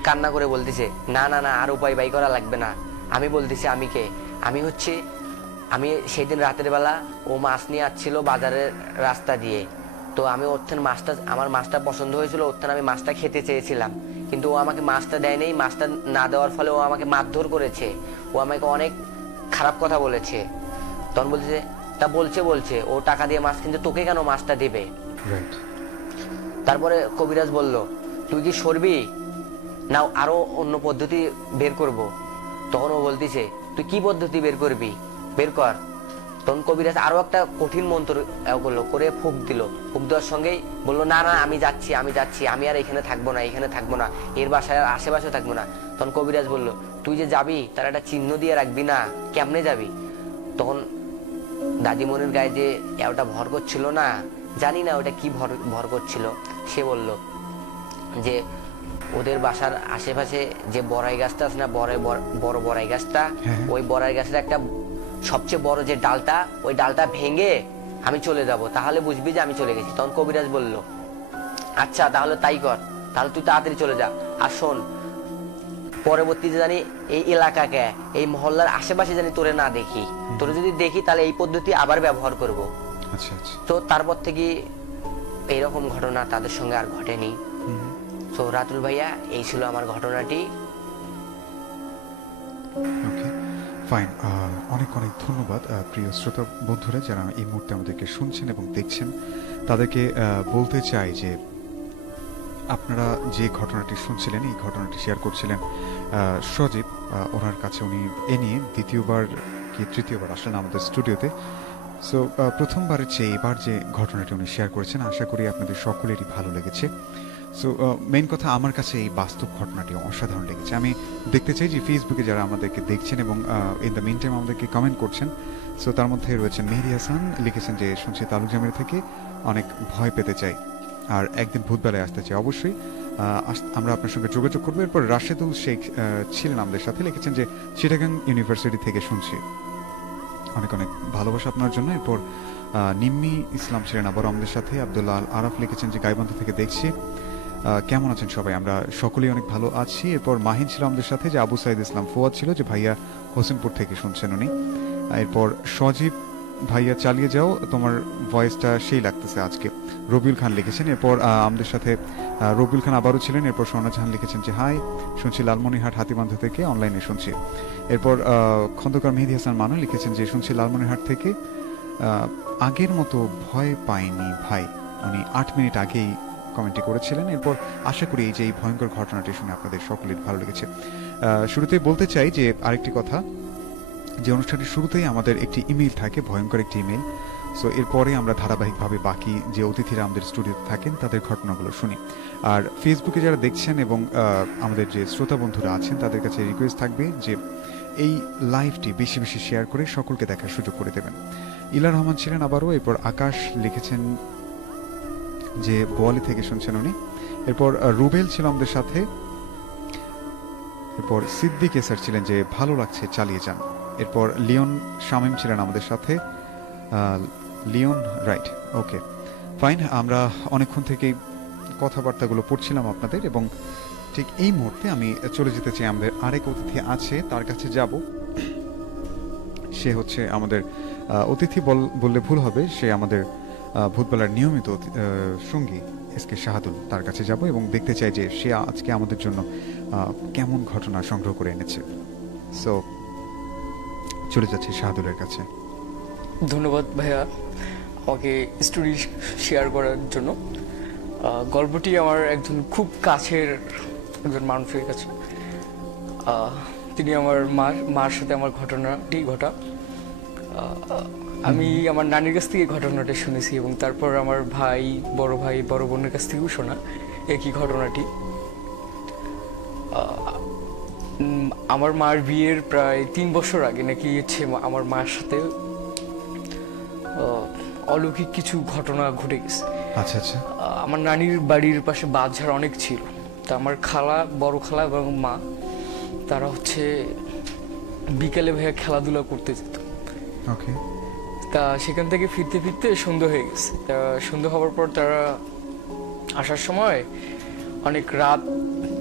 কান্না করে বলতেছে না না না, আর উপায় বাই করা লাগবে না, আমি বলতেছি আমি কে, আমি সেদিন রাতের বেলা ও মাছ নিয়ে আসছিল বাজারের রাস্তা দিয়ে, তো আমি ওর থেকে মাছটা, আমার মাছটা পছন্দ হয়েছিল, ওর থেকে আমি মাছটা খেতে চেয়েছিলাম, কিন্তু ও আমাকে মাছটা দেয়নি, মাছটা না দেওয়ার ফলে ও আমাকে মারধর করেছে, ও আমাকে অনেক খারাপ কথা বলেছে। তখন বলছে তা বলছে ও টাকা দিয়ে মাছ কিনতে, তোকে কেন মাছটা দেবে। তারপরে কবিরাজ বলল তুই কি সরবি না আরো অন্য পদ্ধতি বের করব। তখন ও বলতেছে তুই কি পদ্ধতি বের করবি, বের কর। তখন কবিরাজ আরো একটা কঠিন মন্ত্র করলো, করে ফুঁক দিল, ফুঁক দেওয়ার সঙ্গেই বললো না না আমি যাচ্ছি, আমি আর এখানে থাকবো না, এর বাসায় আশেপাশে থাকবো না। তখন কবিরাজ বললো তুই যে যাবি তার একটা চিহ্ন দিয়ে রাখবি না, কেমনে যাবি। তখন দাদিমণির গায়ে যে ওটা ভর করছিল না, জানি না ওটা কি ভর করছিল, সে বলল যে ওদের বাসার আশেপাশে যে বড়াই গাছটা আছে না, বড় বড়াই গাছটা, ওই বড়াই গাছের একটা সবচেয়ে বড় যে ডালটা, ওই ডালটা ভেঙে আমি চলে যাব, তাহলে বুঝবি যে আমি চলে গেছি। তখন কবিরাজ বলল আচ্ছা তাহলে তাই কর, তাহলে তুই তাড়াতাড়ি চলে যা। আর শোন, পরবর্তীতে জানি এই এলাকাকে, এই মহল্লার আশেপাশে জানি তোরে না দেখি, তোরে যদি দেখি তাহলে এই পদ্ধতি আবার ব্যবহার করব। তো তারপর থেকে এইরকম ঘটনা তাদের সঙ্গে আর ঘটেনি। তো রাতুল ভাইয়া, এই ছিল আমার ঘটনাটি। ফাইন, অনেক অনেক ধন্যবাদ প্রিয় শ্রোতা বন্ধুরা যারা এই মুহূর্তে আমাদেরকে শুনছেন এবং দেখছেন। তাদেরকে বলতে চাই যে আপনারা যে ঘটনাটি শুনছিলেন, এই ঘটনাটি শেয়ার করছিলেন সজীব, ওনার কাছে উনি এ নিয়ে দ্বিতীয়বার কি তৃতীয়বার আসলেন আমাদের স্টুডিওতে। সো প্রথমবারের চেয়ে এবার যে ঘটনাটি উনি শেয়ার করেছেন, আশা করি আপনাদের সকলেরই ভালো লেগেছে। সো মেইন কথা, আমার কাছে এই বাস্তব ঘটনাটি অসাধারণ লেগেছে। আমি দেখতে চাই যে ফেসবুকে যারা আমাদেরকে দেখছেন এবং ইন দ্য মিন টাইম আমাদেরকে কমেন্ট করছেন, সো তার মধ্যে রয়েছেন মেহেদি হাসান, লিখেছেন যে শুনছি তালুক জামিল থেকে অনেক ভয় পেতে চাই আর একদিন ভূতবেলায় আসতে চাই, অবশ্যই আমরা আপনার সঙ্গে যোগাযোগ করবো। এরপর রাশেদুল শেখ ছিলেন আমাদের সাথে, লিখেছেন যে চিটাগাং ইউনিভার্সিটি থেকে শুনছি, অনেক অনেক ভালোবাসা আপনার জন্য। এরপর নিম্মি ইসলাম ছিলেন আবার আমাদের সাথে। আব্দুল্লাহ আল আরাফ লিখেছেন যে গাইবান্ধা থেকে দেখছি, কেমন আছেন সবাই, আমরা সকলেই অনেক ভালো আছি। এরপর মাহিন ছিল আমাদের সাথে, যে আবু সাইদ ইসলাম ফুয়াদ ছিল, যে ভাইয়া হোসেনপুর থেকে শুনছেন উনি। এরপর সজীব ভাইয়া চালিয়ে যাও, তোমার ভয়েসটা সেই লাগতেছে আজকে। রবিউল খান লিখেছেন। এরপর আমাদের সাথে রবিউল খান আবারও ছিলেন। এরপর সোনা জাহান লিখেছেন যে হাই, শুনছি লালমনিরহাট হাতিবান্ধা থেকে, অনলাইনে শুনছি। এরপর খন্দকার মেহেদী হাসান মানু লিখেছেন যে শুনছি লালমনিরহাট থেকে, আগের মতো ভয় পাইনি ভাই। উনি 8 মিনিট আগেই কমেন্টটি করেছিলেন। এরপর আশা করি এই যে এই ভয়ঙ্কর ঘটনাটি শুনে আপনাদের সকলের ভালো লেগেছে। শুরুতেই বলতে চাই যে আরেকটি কথা, যে অনুষ্ঠানটির শুরুতেই আমাদের একটি ইমেইল থাকে, ভয়ঙ্কর একটি ইমেইল। সো এরপরে আমরা ধারাবাহিকভাবে বাকি যে অতিথিরা আমাদের স্টুডিওতে থাকেন তাদের ঘটনাগুলো শুনি। আর ফেসবুকে যারা দেখছেন এবং আমাদের যে শ্রোতা বন্ধুরা আছেন তাদের কাছে রিকোয়েস্ট থাকবে যে এই লাইভটি বেশি বেশি শেয়ার করে সকলকে দেখার সুযোগ করে দেবেন। ইলা রহমান ছিলেন আবারও। এরপর আকাশ লিখেছেন যে বোয়ালি থেকে শুনছেন উনি। এরপর রুবেল ছিল আমাদের সাথে। এরপর সিদ্দিক এসার ছিলেন যে ভালো লাগছে, চালিয়ে যান। এরপর লিওন শামীম ছিলেন আমাদের সাথে। লিওন, রাইট, ওকে, ফাইন। আমরা অনেকক্ষণ থেকেই কথাবার্তাগুলো পড়ছিলাম আপনাদের, এবং ঠিক এই মুহূর্তে আমি চলে যেতে চাই, আমাদের আরেক অতিথি আছে তার কাছে যাব। সে হচ্ছে আমাদের অতিথি বললে ভুল হবে, সে আমাদের ভূতবেলার নিয়মিত সঙ্গী এসকে শাহাদুল, তার কাছে যাব এবং দেখতে চাই যে সে আজকে আমাদের জন্য কেমন ঘটনা সংগ্রহ করে এনেছে। সো চলে যাচ্ছি শাহাদুলের কাছে। ধন্যবাদ ভাইয়া আমাকে স্টোরি শেয়ার করার জন্য। গল্পটি আমার একজন খুব কাছের একজন মানুষের কাছে। তিনি আমার মার সাথে আমার ঘটনাটি ঘটা। আমি আমার নানির কাছ থেকে ঘটনাটা শুনেছি এবং তারপর আমার ভাই, বড় বোনের কাছ থেকেও শোনা একই ঘটনাটি। আমার মার বিয়ের প্রায় 3 বছর আগে নাকি আমার মার সাথে অলৌকিক কিছু ঘটনা ঘটে গেছে। আচ্ছা আচ্ছা। আমার নানির বাড়ির পাশে বাঁধঝাড় অনেক ছিল। তা আমার খালা, বড় খালা এবং মা, তারা হচ্ছে বিকেলে ভাইয়া খেলাধুলা করতে যেত। ওকে। তা সেখান থেকে ফিরতে ফিরতে সন্ধ্যা হয়ে গেছে। তা সন্ধ্যা হওয়ার পর তারা আসার সময় অনেক রাত,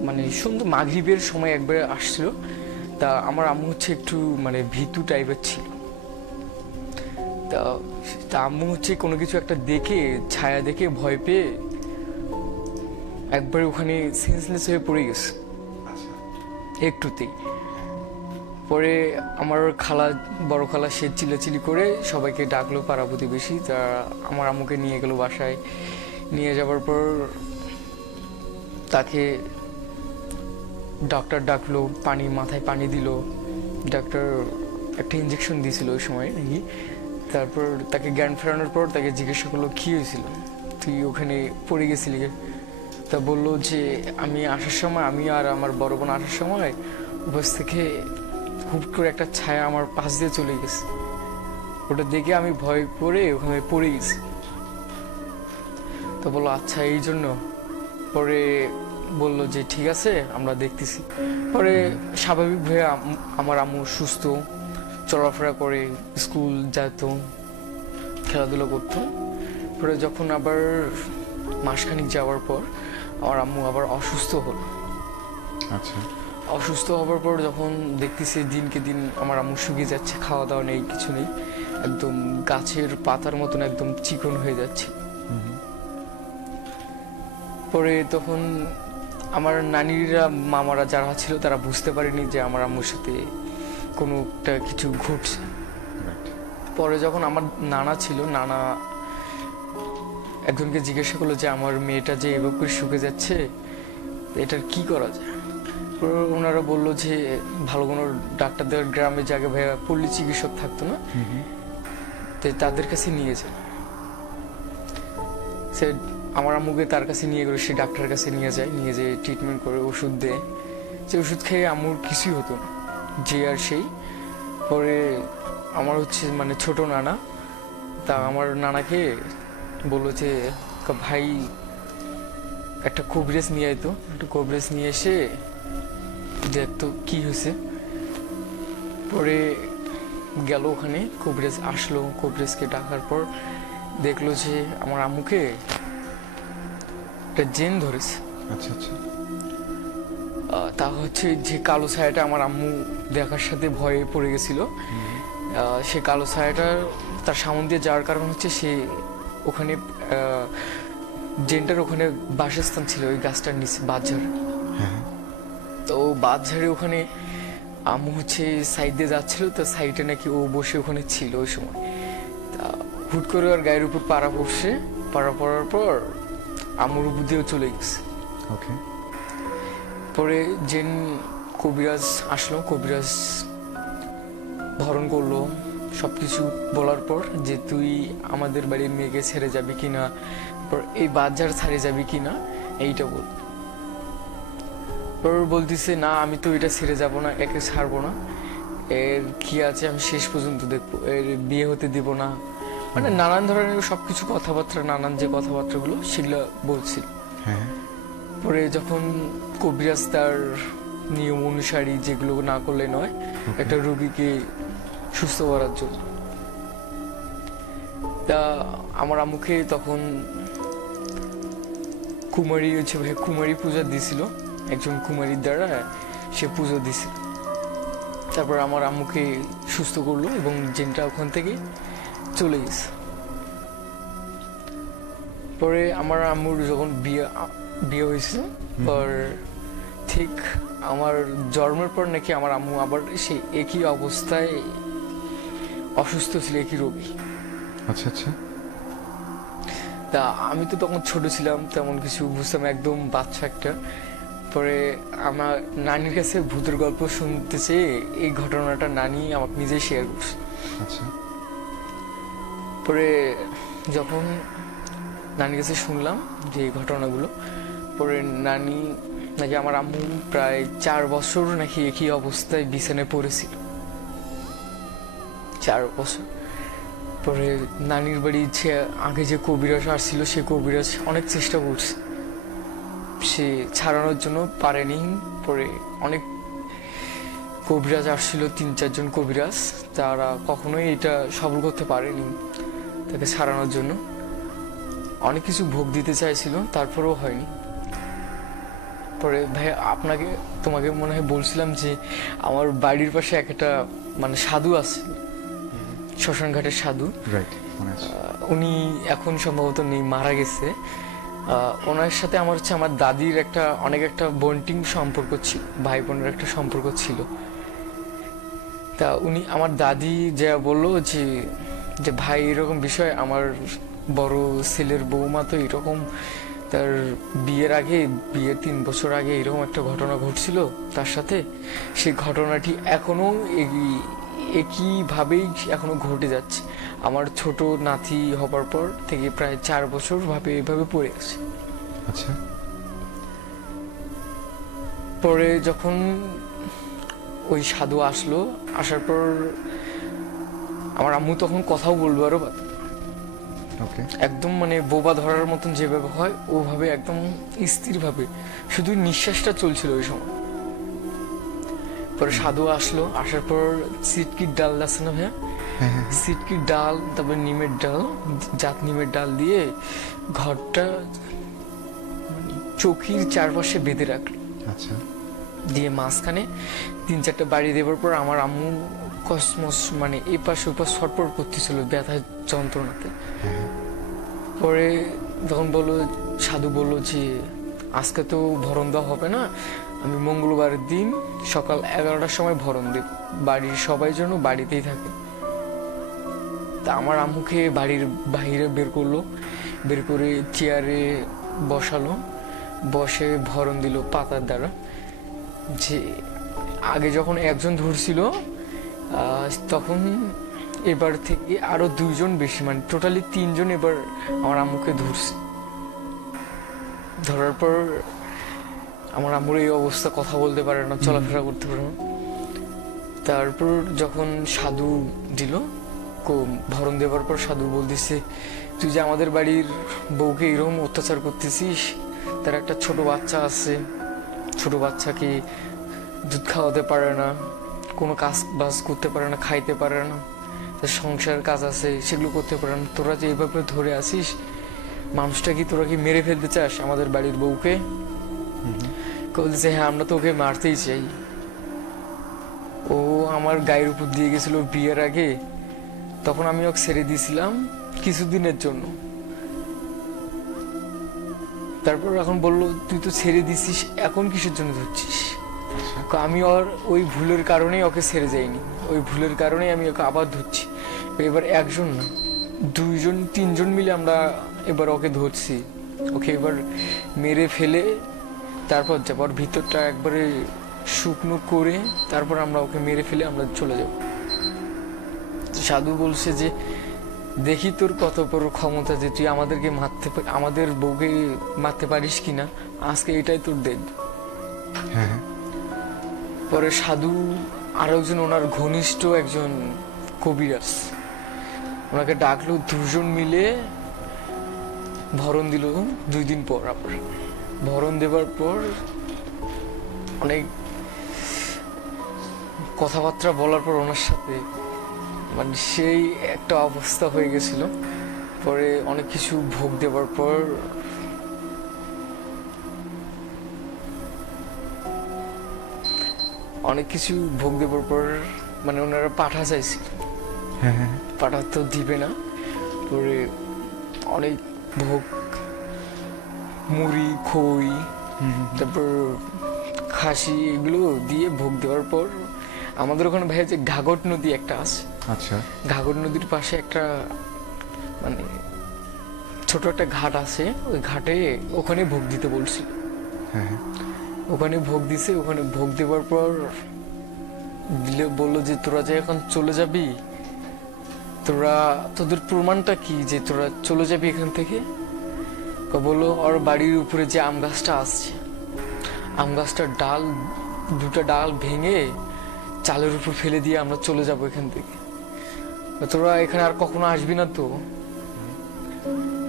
মানে সন্ধ্যা মাগরিবের সময় একবার আসছিল। তা আমার আম্মু হচ্ছে একটু মানে ভীতু টাইপের ছিল। তা আম্মু হচ্ছে কোনো কিছু একটা দেখে, ছায়া দেখে ভয় পেয়ে একবার ওখানে সেন্সলেস হয়ে পড়ে গেছে একটুতেই। পরে আমার খালা, বড় খালা, সে চিল্লাচিল্লি করে সবাইকে ডাকলো, পাড়া প্রতিবেশী। তা আমার আম্মুকে নিয়ে গেল বাসায়। নিয়ে যাওয়ার পর তাকে ডাক্তার ডাকলো, মাথায় পানি দিল। ডাক্তার একটা ইঞ্জেকশন দিয়েছিল ওই সময় নাকি। তারপর তাকে জ্ঞান ফেরানোর পর তাকে জিজ্ঞাসা করলো কী হয়েছিল, তুই ওখানে পড়ে গেছিলি। তা বললো যে আমি আসার সময়, আমি আর আমার বড় বোন আসার সময় বাস থেকে হুট করে একটা ছায়া আমার পাশ দিয়ে চলে গেছে। ওটা দেখে আমি ভয় করে ওখানে পড়ে গেছি। তো বললো আচ্ছা এই জন্য। পরে বললো যে ঠিক আছে আমরা দেখতেছি। পরে স্বাভাবিকভাবে আমার আম্মু সুস্থ, চলাফেরা করে, স্কুল যেত, খেলাধুলা করতো। পরে যখন আবার মাসখানিক যাওয়ার পর আমার আম্মু আবার অসুস্থ হলো। আচ্ছা। অসুস্থ হওয়ার পর যখন দেখতেছি দিনকে দিন আমার আম্মু শুকিয়ে যাচ্ছে, খাওয়া দাওয়া নেই, কিছু নেই, একদম গাছের পাতার মতন একদম চিকন হয়ে যাচ্ছে। পরে তখন আমার নানিরা, মামারা যারা ছিল তারা বুঝতে পারেনি যে আমার আম্মুর সাথে কোনো একটা কিছু ঘটছে। পরে যখন আমার নানা ছিল, নানা একজনকে জিজ্ঞাসা করলো যে আমার মেয়েটা যে এভাবে করে শুকে যাচ্ছে, এটার কি করা যায়। ওনারা বললো যে ভালো কোনো ডাক্তারদের, গ্রামে জায়গায় ভাইয়া পল্লী চিকিৎসক থাকতো না, তাদের কাছে নিয়ে যায়। সে আমার আম্মুকে তার কাছে নিয়ে গেলো, সে ডাক্তারের কাছে নিয়ে যায়, নিয়ে যেয়ে ট্রিটমেন্ট করে, ওষুধ দেয়। যে ওষুধ খেয়ে আম্মুর কিছুই হতো না, যে আর সেই। পরে আমার হচ্ছে মানে ছোট নানা, তা আমার নানাকে বললো যে ভাই একটা কবিরাজ নিয়ে আইতো, একটা কবিরাজ নিয়ে এসে দেখতো কি হয়েছে। পরে গেল ওখানে, কবিরাজ আসলো। কবিরাজকে ডাকার পর দেখলো যে আমার আম্মুকে একটা জেন ধরেছে। আচ্ছা আচ্ছা। তা হচ্ছে যে কালো ছায়াটা আমার আম্মু দেখার সাথে ভয়ে পড়ে গেছিল, সে কালো ছায়াটার তার সামনে দিয়ে যাওয়ার কারণ হচ্ছে সে ওখানে জেনটার ওখানে বাসস্থান ছিল ওই গাছটার নিচে বাঁশঝাড়। হ্যাঁ তো বাঁশঝাড়ে ওখানে আম্মু হচ্ছে সাইড দিয়ে যাচ্ছিল, তো সাইডে নাকি ও বসে ওখানে ছিল ওই সময়। তা হুট করে ওর গায়ের উপর পাড়া পড়ছে, পাড়া পড়ার পর আম্মুর উপর দিয়েও চলে গেছে। ওকে পরে জেন কবিরাজ আসলো, কবিরাজ ভরণ করলো সবকিছু বলার পর যে তুই আমাদের বাড়ির মেয়েকে ছেড়ে যাবি কিনা, এই বাজার ছাড়ে যাবি কিনা এইটা বল। পর বলতেছে না আমি তো এটা ছেড়ে যাব না, একে ছাড়বো না, এর কি আছে আমি শেষ পর্যন্ত দেখবো, এর বিয়ে হতে দিব না, মানে নানান ধরনের সবকিছু কথাবার্তা, নানান যে কথাবার্তাগুলো সেগুলো বলছিল। হ্যাঁ পরে যখন কবিরাজ তার নিয়ম অনুসারী যেগুলো না করলে নয় একটা রোগীকে সুস্থ করার জন্য, তা আমার আম্মুকে তখন কুমারী হচ্ছে কুমারী পূজা দিছিল, একজন কুমারীর দ্বারা সে পুজো দিছিল। তারপর আমার আম্মুকে সুস্থ করলো এবং জিনটা ওখান থেকে চলে গেছে। পরে আমার আম্মুর যখন বিয়ে হয়েছে, পর ঠিক আমার জন্মের পর নাকি আমার আম্মু আবার সেই একই অবস্থায় অসুস্থ ছিল, একই রোগী। আচ্ছা আচ্ছা তা আমি তো তখন ছোট ছিলাম, তেমন কিছু বুঝতাম, একদম বাচ্চা একটা। পরে আমার নানির কাছে ভূতের গল্প শুনতেছে, এই ঘটনাটা নানি আমাকে নিজেই শেয়ার করছে। আচ্ছা পরে যখন নানির কাছে শুনলাম যে এই ঘটনাগুলো, পরে নানি নাকি আমার আম্মু প্রায় 4 বছর নাকি একই অবস্থায় বিছানায় পড়েছিল, 4 বছর। পরে নানির বাড়ি আগে যে কবিরাজ আসছিল সে কবিরাজ অনেক চেষ্টা করছে, সে ছাড়ানোর জন্য পারেনি। পরে অনেক কবিরাজ আসছিল, 3-4 জন কবিরাজ, তারা কখনোই এটা সফল করতে পারেনি তাকে ছাড়ানোর জন্য। অনেক কিছু ভোগ দিতে চাইছিল, তারপরেও হয়নি। পরে ভাই তোমাকে মনে হয় বলছিলাম যে আমার বাড়ির পাশে একটা মানে সাধু আছে, শ্মশান ঘাটের সাধু, উনি এখন সম্ভবত নেই, মারা গেছে। ওনার সাথে আমার হচ্ছে আমার দাদির অনেক একটা বন্ডিং সম্পর্ক ছিল, ভাই বোনের একটা সম্পর্ক ছিল। তা উনি আমার দাদি যা বললো যে ভাই এরকম বিষয়, আমার বড় ছেলের বৌমা তো এরকম, তার বিয়ের 3 বছর আগে এরকম একটা ঘটনা ঘটছিল তার সাথে, সেই ঘটনাটি এখনো একইভাবেই এখনো ঘটে যাচ্ছে। আমার ছোট নাতি হবার পর থেকে প্রায় 4 বছর এভাবে পড়ে আছে। আচ্ছা পরে যখন ওই সাধু আসলো, আসার পর আমার আম্মু তখন কথাও বলবো আরো একদম মানে বোবা ধরার মতন যেভাবে হয় ওভাবে একদম স্থির ভাবে শুধু নিঃশ্বাসটা চলছিল ওই সময়। পরে সাধু আসলো, আসার পর সিটকির ডাল আছে না ভাইয়া, সিটকির ডাল, তারপর নিমের ডাল, জাত নিমের ডাল দিয়ে ঘরটা চৌকির চারপাশে বেঁধে রাখলো। আচ্ছা দিয়ে মাঝখানে 3-4টা বাড়ি দেওয়ার পর আমার আম্মু কসমস মানে এপাশ ওপাশ ছটপট করতেছিল ব্যথার যন্ত্রণাতে। পরে তখন সাধু বললো যে আজকে তো ভরণ দেওয়া হবে না, আমি মঙ্গলবারের দিন সকাল 11টার সময় ভরণ দেব, বাড়ির সবাই যেন বাড়িতেই থাকে। তা আমার আম্মুকে বাড়ির বাইরে বের করলো, বের করে চেয়ারে বসালো, বসে ভরণ দিল পাতার দ্বারা। যে আগে যখন একজন ধরছিল তখন এবার থেকে আরো 2 জন বেশি, মানে টোটালি 3 জন এবার আমার আম্মুকে ধরছে। ধরার পর আমার আম্মুর এই অবস্থা, কথা বলতে পারে না, চলাফেরা করতে পারে না। তারপর যখন সাধু দিল ভরণ দেওয়ার পর সাধু বলতেছে তুই যে আমাদের বাড়ির বউকে এরকম অত্যাচার করতেছিস, তার একটা ছোট বাচ্চা আছে, ছোট বাচ্চাকে দুধ খাওয়াতে পারে না, কোনো কাজ বাজ করতে পারে না, খাইতে পারে না, তার সংসারের কাজ আছে সেগুলো করতে পারে না, তোরা যে এইভাবে ধরে আসিস, মানুষটা কি তোরা কি মেরে ফেলতে চাস আমাদের বাড়ির বউকে? বলতেছে হ্যাঁ আমরা তো ওকে মারতেই চাই, ও আমার গায়ের উপর দিয়ে গেছিল বিয়ের আগে, তখন আমি ওকে ছেড়ে দিয়েছিলাম কিছুদিনের জন্য। তারপর এখন বললো তুই তো ছেড়ে দিছিস, এখন কিসের জন্য ধরছিস? আমি ওর ওই ভুলের কারণেই ওকে ছেড়ে যাইনি, ওই ভুলের কারণেই আমি ওকে আবার ধরছি। এবার একজন না, 2জন 3জন মিলে আমরা এবার ওকে ধরছি। ওকে এবার মেরে ফেলে তারপর যাবো, আর ভিতরটা একবারে শুকনো করে তারপর আমরা ওকে মেরে ফেলে আমরা চলে যাব। সাধু বলছে যে দেখি তোর কত বড় ক্ষমতা যে তুই আমাদেরকে আমাদের বউকে মারতে পারিস কিনা, আজকে এটাই তোর দেখ। হ্যাঁ। পরে সাধু আর একজন ওনার ঘনিষ্ঠ একজন কবিরাজ ওনাকে ডাকলো, 2জন মিলে ভরণ দিল 2 দিন পর। আবার ভরণ দেবার পর অনেক কথাবার্তা বলার পর ওনার সাথে মানে সেই একটা অবস্থা হয়ে গেছিল। পরে অনেক কিছু ভোগ দেওয়ার পর মানে ওনারা পাঠা চাইছিল, পাঠা তো দিবে না। পরে অনেক ভোগ, মুড়ি, খই, তারপর খাসি এগুলো দিয়ে ভোগ দেওয়ার পর আমাদের ওখানে ভাই যে ঘাগট নদী একটা আছে, আচ্ছা, ঘাগর নদীর পাশে একটা মানে ছোট একটা ঘাট আছে, ওই ঘাটে ওখানে ভোগ দিতে বলছিল। ওখানে ভোগ দিছে, ওখানে ভোগ দেওয়ার পর দিলে বললো যে তোরা যে এখন চলে যাবি, তোদের প্রমাণটা কি যে তোরা চলে যাবি এখান থেকে? বললো ওর বাড়ির উপরে যে আম গাছটা আসছে, আম গাছটার ডাল 2টা ডাল ভেঙে চালের উপর ফেলে দিয়ে আমরা চলে যাব এখান থেকে, তোরা এখানে আর কখনো আসবি না তো?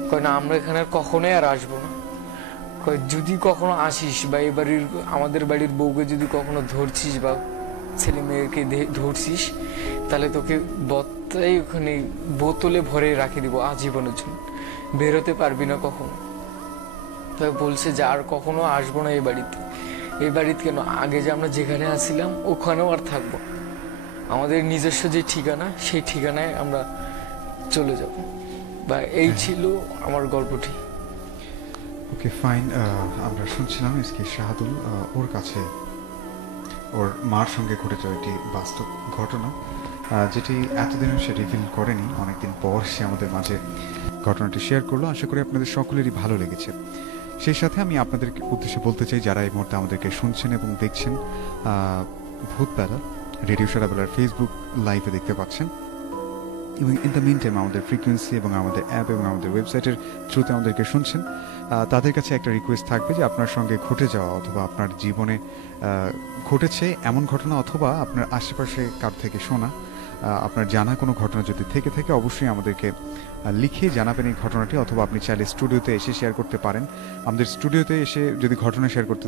কয় না, আমরা এখানে আর কখনোই আর আসবো না। কয় যদি কখনো আসিস বা এই বাড়ির আমাদের বাড়ির বউকে যদি কখনো ধরছিস বা ছেলে মেয়েকে ধরছিস, তাহলে তোকে বত্তাই ওখানে বোতলে ভরে রাখে দিব আজীবনের জন্য, বেরোতে পারবি না কখনো। তবে বলছে যে আর কখনো আসবো না এই বাড়িতে। এই বাড়িতে কেন, আগে যে আমরা যেখানে আসছিলাম ওখানেও আর থাকবো, আমাদের নিজস্ব যে ঠিকানা সেই ঠিকানায় আমরা চলে যাব। বা এই ছিল আমার গল্পটি। ওকে, ফাইন। আমরা শুনছিলাম এসকে শাহাদুল, ওর কাছে ওর মার সঙ্গে ঘটে যাওয়া একটি বাস্তব ঘটনা, যেটি এতদিনও সে রিভিল করেনি। অনেকদিন পর সে আমাদের মাঝে ঘটনাটি শেয়ার করলো। আশা করি আপনাদের সকলেরই ভালো লেগেছে। সেই সাথে আমি আপনাদের উদ্দেশ্যে বলতে চাই, যারা এই মুহূর্তে আমাদেরকে শুনছেন এবং দেখছেন, ভূতবেলা রেডিও সারাবেলার ফেসবুক লাইভে দেখতে পাচ্ছেন, এবং ইন দ্য মিন টাইম আমাদের ফ্রিকোয়েন্সি এবং আমাদের অ্যাপ এবং আমাদের ওয়েবসাইটের থ্রুতে আমাদেরকে শুনছেন, তাদের কাছে একটা রিকোয়েস্ট থাকবে যে আপনার সঙ্গে ঘটে যাওয়া অথবা আপনার জীবনে ঘটেছে এমন ঘটনা অথবা আপনার আশেপাশে কার থেকে শোনা আপনার জানা কোনো ঘটনা যদি থেকে থাকে অবশ্যই আমাদেরকে লিখে জানাবেন এই ঘটনাটি, অথবা আপনি চাইলে স্টুডিওতে এসে শেয়ার করতে পারেন। আমাদের স্টুডিওতে এসে যদি ঘটনা শেয়ার করতে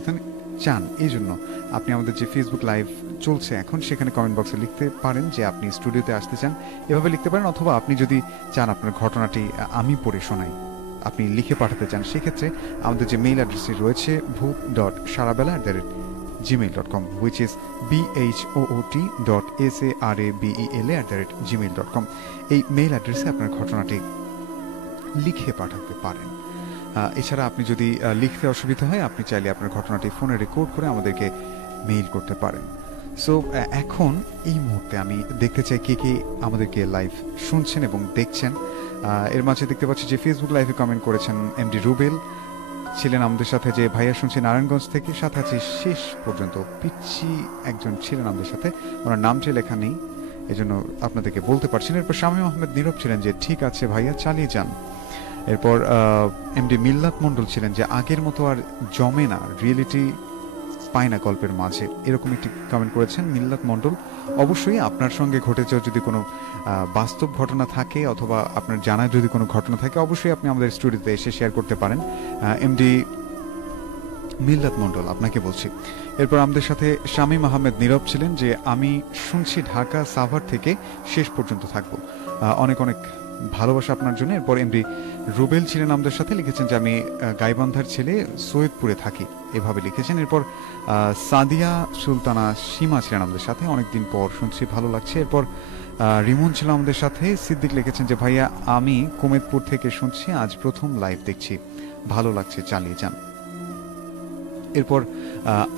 চান, এই জন্য আপনি আমাদের যে ফেসবুক লাইভ চলছে এখন, সেখানে কমেন্ট বক্সে লিখতে পারেন যে আপনি স্টুডিওতে আসতে চান, এভাবে লিখতে পারেন। অথবা আপনি যদি চান আপনার ঘটনাটি আমি পড়ে শোনাই, আপনি লিখে পাঠাতে চান, সেক্ষেত্রে আমাদের যে মেইল অ্যাড্রেসটি রয়েছে bhoot.sarabela@gmail.com, which is bhoot.sarabela@gmail.com। এই মেইল অ্যাড্রেসে আপনার ঘটনাটি লিখে পাঠাতে পারেন। এছাড়া আপনি যদি লিখতে অসুবিধা হয়, আপনি চাইলে আপনার ঘটনাটি ফোনে রেকর্ড করে আমাদেরকে মেইল করতে পারেন। সো এখন এই মুহূর্তে আমি দেখতে চাই কে কে আমাদেরকে লাইভ শুনছেন এবং দেখছেন। এর মাঝে দেখতে পাচ্ছি যে ফেসবুক লাইভে কমেন্ট করেছেন এমডি রুবেল, ছিলেন আমাদের সাথে, যে ভাইয়া শুনছি নারায়ণগঞ্জ থেকে, সাথে আছে শেষ পর্যন্ত পিচ্ছি একজন ছিলেন আমাদের সাথে, ওনার নামটি লেখা নেই এজন্য আপনাদেরকে বলতে পারছি না। এরপর শামীম আহমেদ নীরব ছিলেন যে ঠিক আছে ভাইয়া চালিয়ে যান। এরপর এমডি মিল্লাত মন্ডল ছিলেন যে আগের মতো আর জমে না, রিয়েলিটি পায় না গল্পের মাঝে, এরকম একটি কমেন্ট করেছেন মিল্লাত মন্ডল। অবশ্যই আপনার সঙ্গে ঘটে যাওয়া যদি কোনো বাস্তব ঘটনা থাকে অথবা আপনার জানা যদি কোনো ঘটনা থাকে, অবশ্যই আপনি আমাদের স্টুডিওতে এসে শেয়ার করতে পারেন। এমডি মিল্লাত মন্ডল আপনাকে বলছি। এরপর আমাদের সাথে শামীম আহমেদ নীরব ছিলেন যে আমি শুনছি ঢাকা সাভার থেকে শেষ পর্যন্ত থাকবো, অনেক অনেক ভালোবাসা আপনার জন্য। এরপর এমডি রুবেল ছিলেন আমাদের সাথে, লিখেছেন যে আমি গাইবান্ধার ছেলে, সৈয়দপুরে থাকি, এভাবে লিখেছেন। এরপর সাদিয়া সুলতানা সীমা ছিলেন আমাদের সাথে, অনেকদিন পর শুনছি, ভালো লাগছে। এরপর রিমন ছিল আমাদের সাথে। সিদ্দিক লিখেছেন যে ভাইয়া আমি কুমেদপুর থেকে শুনছি, আজ প্রথম লাইভ দেখছি, ভালো লাগছে, চালিয়ে যান। এরপর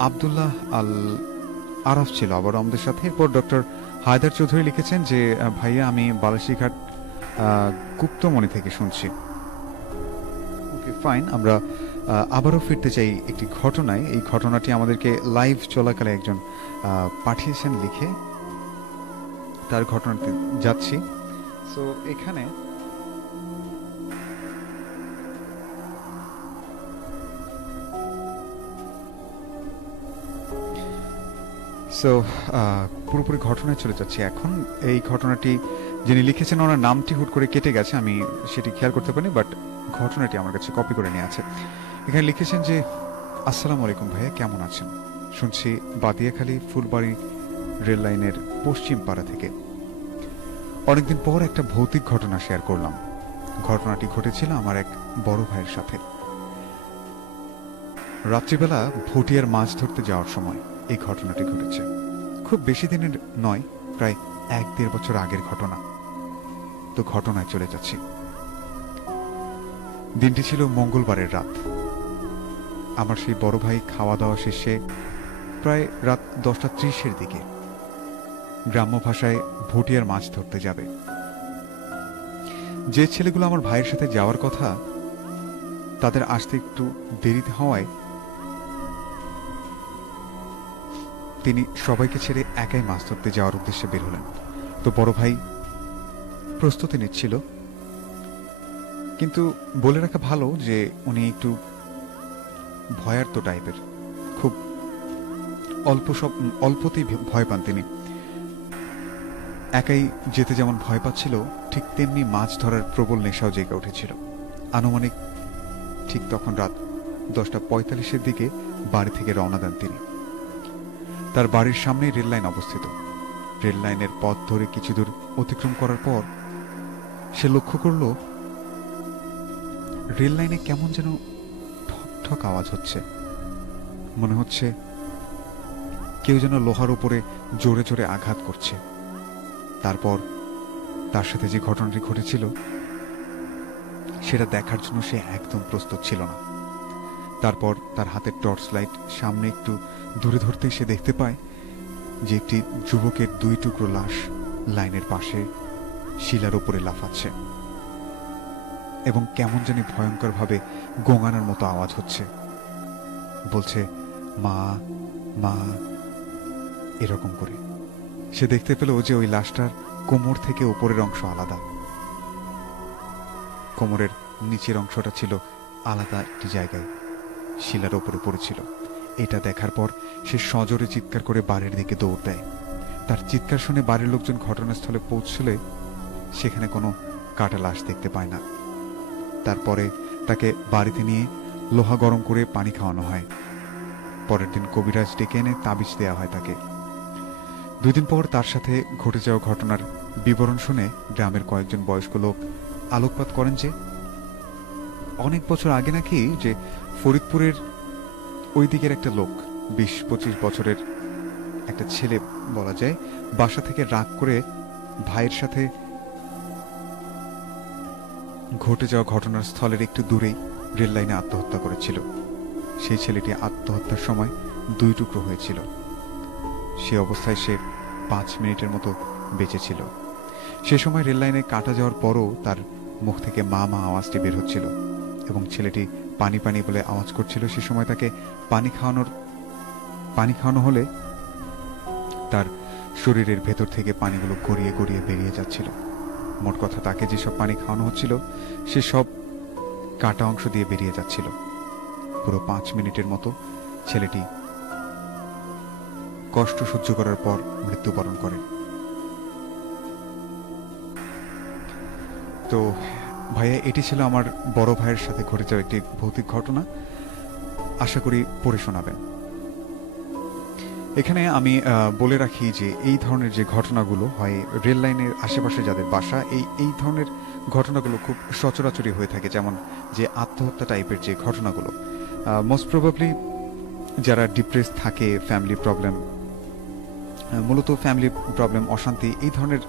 আব্দুল্লাহ আল আরাফ ছিল আবার আমাদের সাথে। এরপর ডক্টর হায়দার চৌধুরী লিখেছেন যে ভাইয়া আমি বালাসীঘাট গুপ্তমণি থেকে শুনছি। ওকে ফাইন, আমরা আবারও ফিরতে চাই একটি ঘটনায়। এই ঘটনাটি আমাদেরকে লাইভ চলাকালে একজন পাঠিয়েছেন লিখে, তার ঘটনাতে যাচ্ছি। সো এখানে পুরোপুরি ঘটনায় চলে যাচ্ছি এখন। এই ঘটনাটি যিনি লিখেছেন ওনার নামটি হুট করে কেটে গেছে, আমি সেটি খেয়াল করতে পারিনি, বাট ঘটনাটি আমার কাছে কপি করে নিয়ে আছে। এখানে লিখেছেন যে আসসালামু আলাইকুম ভাইয়া, কেমন আছেন? শুনছি বাদিয়াখালী ফুলবাড়ি রেল লাইনের পশ্চিম পাড়া থেকে। অনেকদিন পর একটা ভৌতিক ঘটনা শেয়ার করলাম। ঘটনাটি ঘটেছিল আমার এক বড় ভাইয়ের সাথে। রাত্রিবেলা ভুটিয়ার মাছ ধরতে যাওয়ার সময় এই ঘটনাটি ঘটেছে। খুব বেশি দিনের নয়, প্রায় 1-1.5 বছর আগের ঘটনা। তো ঘটনায় চলে যাচ্ছি। দিনটি ছিল মঙ্গলবারের রাত। আমার সেই বড় ভাই খাওয়া দাওয়া শেষে প্রায় রাত 10:30-এর দিকে গ্রাম্য ভাষায় ভুটিয়ার মাছ ধরতে যাবে। যে ছেলেগুলো আমার ভাইয়ের সাথে যাওয়ার কথা, তাদের আসতে একটু দেরিতে হওয়ায় তিনি সবাইকে ছেড়ে একাই মাছ ধরতে যাওয়ার উদ্দেশ্যে বের হলেন। তো বড় ভাই প্রস্তুতি নিচ্ছিল, কিন্তু বলে রাখা ভালো যে উনি একটু ভয়ার্ত টাইপের, খুব অল্পতেই ভয় পান তিনি। একাই যেতে যেমন ভয় পাচ্ছিল, ঠিক তেমনি মাছ ধরার প্রবল নেশাও জেগে উঠেছিল। আনুমানিক ঠিক তখন রাত 10:45-এর দিকে বাড়ি থেকে রওনা দেন তিনি। তার বাড়ির সামনে রেল লাইন অবস্থিত। রেল লাইনের পথ ধরে কিছু দূর অতিক্রম করার পর সে লক্ষ্য করল রেল লাইনে কেমন যেন ঠক ঠক আওয়াজ হচ্ছে। মনে হচ্ছে কেউ যেন লোহার উপরে জোরে জোরে আঘাত করছে। তারপর তার সাথে যে ঘটনাটি ঘটেছিল সেটা দেখার জন্য সে একদম প্রস্তুত ছিল না। তারপর তার হাতের টর্চ লাইট সামনে একটু দূরে ধরতেই সে দেখতে পায় যে একটি যুবকের 2 টুকরো লাশ লাইনের পাশে শিলার উপরে লাফাচ্ছে এবং কেমন জানি ভয়ঙ্কর ভাবে গোঙানোর মতো আওয়াজ হচ্ছে। বলছে মা মা এরকম করে। সে দেখতে পেল যে ওই লাশটার কোমর থেকে উপরের অংশ আলাদা, কোমরের নিচের অংশটা ছিল আলাদা একটি জায়গায় শিলার উপরে পড়েছিল। এটা দেখার পর সে সজোরে চিৎকার করে বাড়ির দিকে দৌড় দেয়। তার চিৎকার শুনে বাড়ির লোকজন ঘটনাস্থলে পৌঁছলে সেখানে কোনো কাটা লাশ দেখতে পায় না। তারপরে তাকে বাড়িতে নিয়ে লোহা গরম করে পানি খাওয়ানো হয়। পরের দিন কবিরাজ ডেকে এনে তাবিজ দেওয়া হয় তাকে। 2 দিন পর তার সাথে ঘটে যাওয়া ঘটনার বিবরণ শুনে গ্রামের কয়েকজন বয়স্ক লোক আলোকপাত করেন যে অনেক বছর আগে নাকি যে ফরিদপুরের ওই দিকের একটা লোক, 20-25 বছরের একটা ছেলে বলা যায়, বাসা থেকে রাগ করে ভাইয়ের সাথে ঘটে যাওয়া ঘটনার স্থলের একটু দূরেই রেল লাইনে আত্মহত্যা করেছিল। সেই ছেলেটি আত্মহত্যার সময় 2 টুকরো হয়েছিল। সে অবস্থায় সে 5 মিনিটের মতো বেঁচে ছিল। সে সময় রেল লাইনে কাটা যাওয়ার পরও তার মুখ থেকে মা মা আওয়াজটি বের হচ্ছিল এবং ছেলেটি পানি পানি বলে আওয়াজ করছিল। সে সময় তাকে পানি খাওয়ানো হলে তার শরীরের ভেতর থেকে পানিগুলো গড়িয়ে গড়িয়ে বেরিয়ে যাচ্ছিল। মোট কথা তাকে যেসব পানি খাওয়ানো হচ্ছিল সে সব কাটা অংশ দিয়ে বেরিয়ে যাচ্ছিল। পুরো 5 মিনিটের মতো ছেলেটি কষ্ট সহ্য করার পর মৃত্যুবরণ করে। তো ভাইয়া, এটি ছিল আমার বড় ভাইয়ের সাথে ঘটে যাওয়া একটি ভৌতিক ঘটনা। আশা করি পড়ে শোনাবেন। এখানে আমি বলে রাখি যে এই ধরনের যে ঘটনাগুলো হয় রেল লাইনের আশেপাশে যাদের বাসা, এই ধরনের ঘটনাগুলো খুব সচরাচরই হয়ে থাকে, যেমন যে আত্মহত্যা টাইপের যে ঘটনাগুলো। মোস্ট প্রবাবলি যারা ডিপ্রেস থাকে, ফ্যামিলি প্রবলেম, মূলত ফ্যামিলি প্রবলেম, অশান্তি, এই ধরনের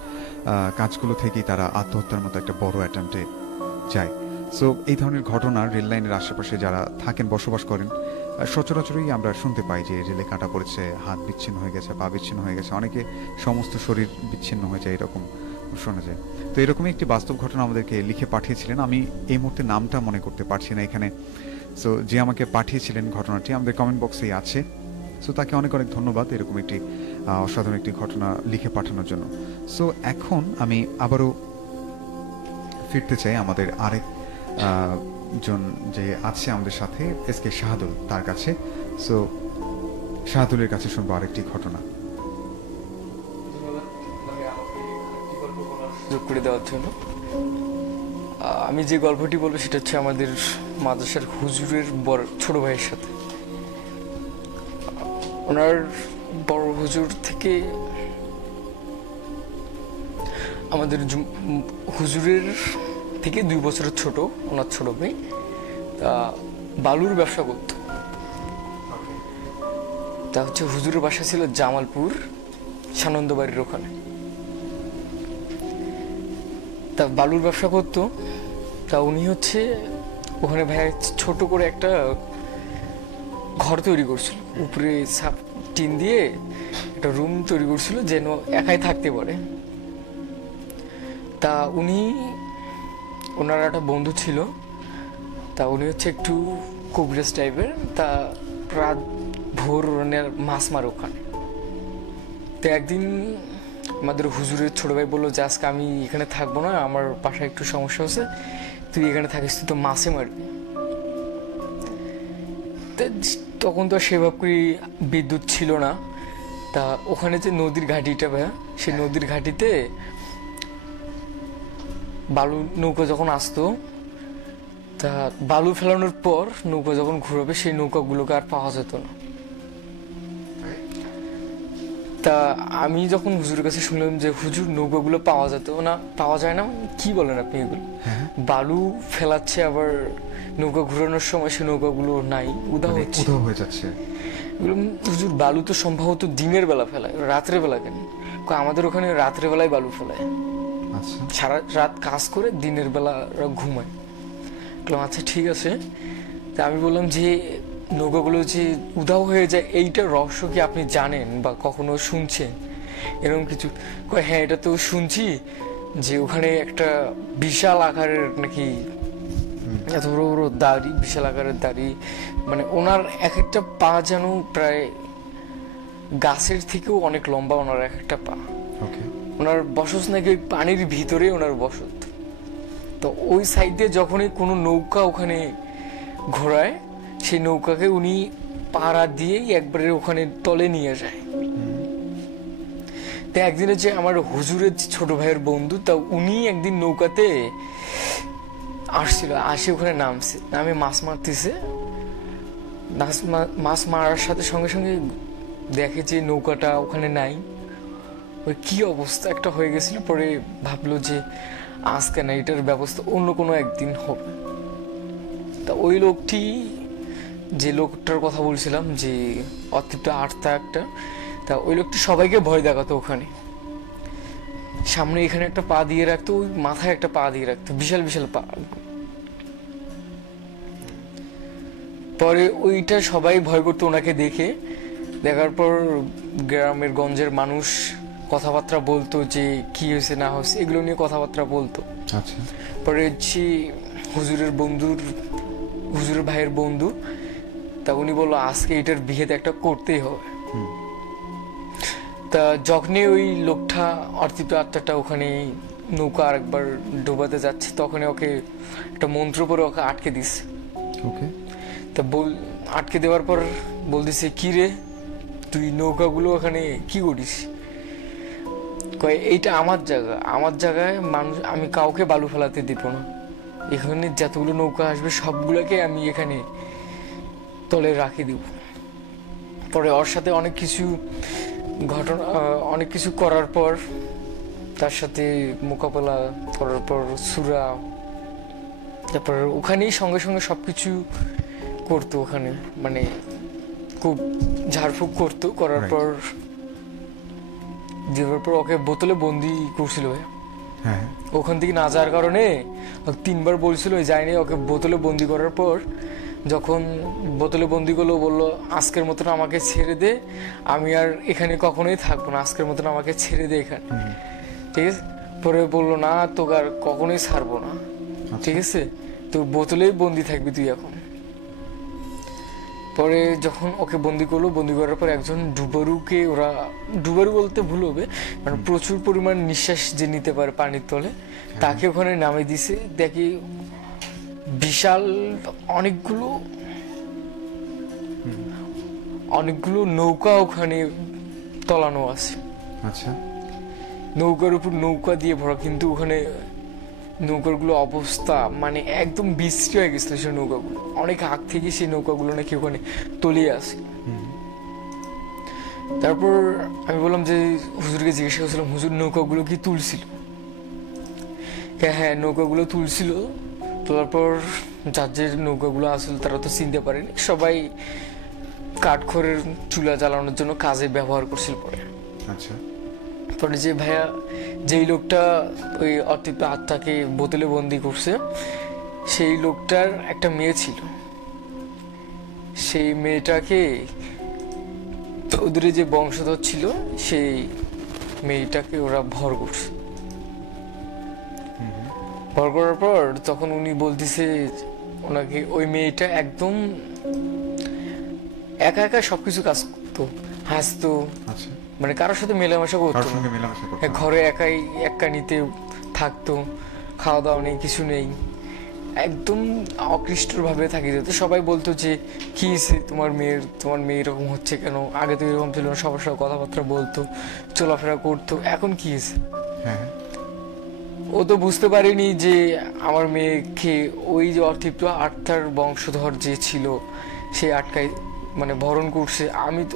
কাজগুলো থেকেই তারা আত্মহত্যার মতো একটা বড় অ্যাটেম্পটে যায়। সো এই ধরনের ঘটনা রেল লাইনের আশেপাশে যারা থাকেন, বসবাস করেন, সচরাচরই আমরা শুনতে পাই যে রেলে কাটা পড়েছে, হাত বিচ্ছিন্ন হয়ে গেছে, পা বিচ্ছিন্ন হয়ে গেছে, অনেকে সমস্ত শরীর বিচ্ছিন্ন হয়ে যায়, এরকম শোনা যায়। তো এরকমই একটি বাস্তব ঘটনা আমাদেরকে লিখে পাঠিয়েছিলেন, আমি এই মুহূর্তে নামটা মনে করতে পারছি না এখানে। সো যে আমাকে পাঠিয়েছিলেন ঘটনাটি আমাদের কমেন্ট বক্সেই আছে। সো তাকে অনেক অনেক ধন্যবাদ এরকম একটি অসাধারণ একটি ঘটনা লিখে পাঠানোর জন্য। সো এখন আমি আবারও ফিরতে চাই আমাদের আরেক জন যে আছে আমাদের সাথে, এস কে শাহাদুল, তার কাছে। সো শাহাদুলের কাছে শুনবো আরেকটি ঘটনা। যোগ করে দেওয়ার জন্য আমি যে গল্পটি বলবো সেটা হচ্ছে আমাদের মাদ্রাসার হুজুরের ছোট ভাইয়ের সাথে। ওনার বড় হুজুর থেকে আমাদের হুজুরের থেকে 2 বছরের ছোট ওনার ছোট ভাই, তা বালুর ব্যবসা করত। তা হচ্ছে হুজুরের বাসা ছিল জামালপুর সানন্দবাড়ির ওখানে। তা বালুর ব্যবসা করতো। তা উনি হচ্ছে ওখানে ভাইয়া ছোট করে একটা ঘর তৈরি করছিল, উপরে টিন দিয়ে একটা রুম তৈরি করছিল যেন একাই থাকতে পারে। তা ওনার একটা বন্ধু ছিল, তা উনি হচ্ছে একটু কবিরাজ টাইপের। তা রাত ভোর মাছ মারে ওখানে। তো একদিন আমাদের হুজুরের ছোট ভাই বললো যে আজকে আমি এখানে থাকবো না, আমার বাসায় একটু সমস্যা হচ্ছে, তুই এখানে থাকিস, তুই তো মাছে মারবি। তখন তো সেভাবে করে বিদ্যুৎ ছিল না। তা ওখানে যে নদীর ঘাটিটা ভাইয়া, সেই নদীর ঘাটিতে বালু নৌকা যখন আসতো, তা বালু ফেলানোর পর নৌকা যখন ঘুরাবে সেই নৌকাগুলোকে আর পাওয়া যেত না। তা আমি যখন হুজুরের কাছে শুনলাম যে হুজুর নৌকাগুলো পাওয়া যেত না, পাওয়া যায় না, কি বলেন আপনি এগুলো? বালু ফেলাচ্ছে, আবার নৌকা ঘুরানোর সময় সেই নৌকাগুলো নাই, উধাও হয়ে যাচ্ছে। হুজুর বালু তো সম্ভবত দিনের বেলা ফেলায়, রাত্রে বেলা কেন? আমাদের ওখানে রাত্রে বেলায় বালু ফেলায়, সারা রাত কাজ করে দিনের বেলা ঘুমায়। আচ্ছা ঠিক আছে। তা আমি বললাম যে নৌকাগুলো যে উধাও হয়ে যায়, এইটার রহস্য কি আপনি জানেন বা কখনো শুনছেন এরকম কিছু? হ্যাঁ, এটা তো শুনছি যে ওখানে একটা বিশাল আকারের নাকি এত বড় বড় দাড়ি, বিশাল আকারের দাড়ি, মানে ওনার এক একটা পা যেন প্রায় গাছের থেকেও অনেক লম্বা ওনার এক একটা পা। ওনার বসত নাকি ওই পানির ভিতরে ওনার বসত। তো ওই সাইড দিয়ে যখনই কোনো নৌকা ওখানে ঘোরায়, সেই নৌকাকে উনি পাড়া দিয়েই একবারে ওখানে তলে নিয়ে যায়। তো একদিন হচ্ছে আমার হুজুরের ছোট ভাইয়ের বন্ধু, তা উনি একদিন নৌকাতে আসছিল, আসে ওখানে নামে মাছ মারতেছে। মাছ মারার সাথে সঙ্গে সঙ্গে দেখে যে নৌকাটা ওখানে নাই। ওই কি অবস্থা একটা হয়ে গেছিল। পরে ভাবলো যে আজকে না, এটার ব্যবস্থা অন্য কোনো একদিন হবে। তা ওই লোকটি, যে লোকটার কথা বলছিলাম যে অতৃপ্ত আত্মা একটা, তা ওই লোকটি সবাইকে ভয় দেখাতো। ওখানে সামনে এখানে একটা পা দিয়ে রাখতো, ওই মাথায় একটা পা দিয়ে রাখতো, বিশাল বিশাল পা। পরে ওইটা সবাই ভয় করতো ওনাকে দেখে। দেখার পর গ্রামের গঞ্জের মানুষ কথাবার্তা বলতো যে কি হয়েছে না হয়েছে, এগুলো নিয়ে কথাবার্তা বলতো। পরে হচ্ছে হুজুরের ভাইয়ের বন্ধু, তা উনি বললো আজকে এটার বিহেতে একটা করতেই হবে। তা যখনই ওই লোকটা অর্থিত আত্মাটা ওখানে নৌকা আরেকবার ডোবাতে যাচ্ছে, তখন ওকে একটা মন্ত্র পরে ওকে আটকে দিচ্ছে। তা আটকে দেওয়ার পর বলতেছে, কি রে তুই নৌকাগুলো ওখানে কি করিস? এইটা আমার জায়গা, আমার জায়গায় মানুষ, আমি কাউকে বালু ফেলাতে দিব না। এখানে যতগুলো নৌকা আসবে সবগুলোকে আমি এখানে তলে রাখি দিব। পরে ওর সাথে অনেক কিছু ঘটনা, অনেক কিছু করার পর তার সাথে মোকাবেলা করার পর সুরা, তারপর ওখানেই সঙ্গে সঙ্গে সবকিছু করতো, ওখানে মানে খুব ঝাড়ফুঁক করতো, করার পর দেওয়ার পর ওকে বোতলে বন্দি করছিল ভাইয়া। হ্যাঁ, ওখান থেকে না যাওয়ার কারণে 3বার বলছিল যায়নি। ওকে বোতলে বন্দি করার পর যখন বোতলে বন্দি করলো, বললো আজকের মতন আমাকে ছেড়ে দে, আমি আর এখানে কখনোই থাকবো না, আজকের মতন আমাকে ছেড়ে দে এখানে, ঠিক আছে। পরে বললো না তোকে আর কখনোই ছাড়বো না, ঠিক আছে, তো বোতলেই বন্দি থাকবি তুই এখন। পরে যখন ওকে বন্দি করলো, বন্দি করার পর একজন ডুবারুকে, ওরা ডুবারু বলতে ভুল হবে, মানে প্রচুর পরিমাণ নিঃশ্বাস যে নিতে পারে পানির তলে, তাকে ওখানে নামে দিছে। দেখি বিশাল অনেকগুলো নৌকা ওখানে তলানো আছে। আচ্ছা, নৌকার উপর নৌকা দিয়ে ভরা, কিন্তু ওখানে নৌকাগুলো অবস্থা মানে একদম বিশ্রী হয়ে গেছিল। সেই নৌকাগুলো অনেক আগ থেকে সেই নৌকাগুলো নাকি ওখানে তলিয়ে আসে। তারপর আমি বললাম যে হুজুরকে জিজ্ঞাসা করছিলাম, হুজুর নৌকাগুলো কি তুলছিল? হ্যাঁ, নৌকাগুলো তুলছিল। তোলার পর যার যে নৌকাগুলো আসলে তারা তো চিনতে পারেনি, সবাই কাঠখড়ের চুলা জ্বালানোর জন্য কাজে ব্যবহার করছিল। পরে আচ্ছা, পরে যে ভাইয়া, যেই লোকটা ওই অতৃপ্ত আত্মাকে বোতলে বন্দি করছে, সেই লোকটার একটা মেয়ে ছিল। সেই মেয়েটাকে, ওদের যে বংশধর ছিল, সেই মেয়েটাকে ওরা ভর করছে। ভর করার পর তখন উনি বলতেছে ওনাকে, ওই মেয়েটা একদম একা একা সবকিছু কাজ করতো, হাসতো, মানে কারোর সাথে মেলামেশা করতো, ঘরে একাই একানিতে থাকতো, খাওয়া দাওয়া নেই, কিছু নেই, একদম অকৃষ্টর ভাবে থাকি যেত। সবাই বলতো যে কি হয়েছে তোমার মেয়ে এরকম হচ্ছে কেন, আগে তো এরকম ছিল না, সবার সাথে কথাবার্তা বলতো, চলাফেরা করতো, এখন কি হয়েছে? ও তো বুঝতে পারেনি যে আমার মেয়েকে ওই যে অতৃপ্ত আত্মার বংশধর যে ছিল সে আটকাই মানে ভরণ করছে।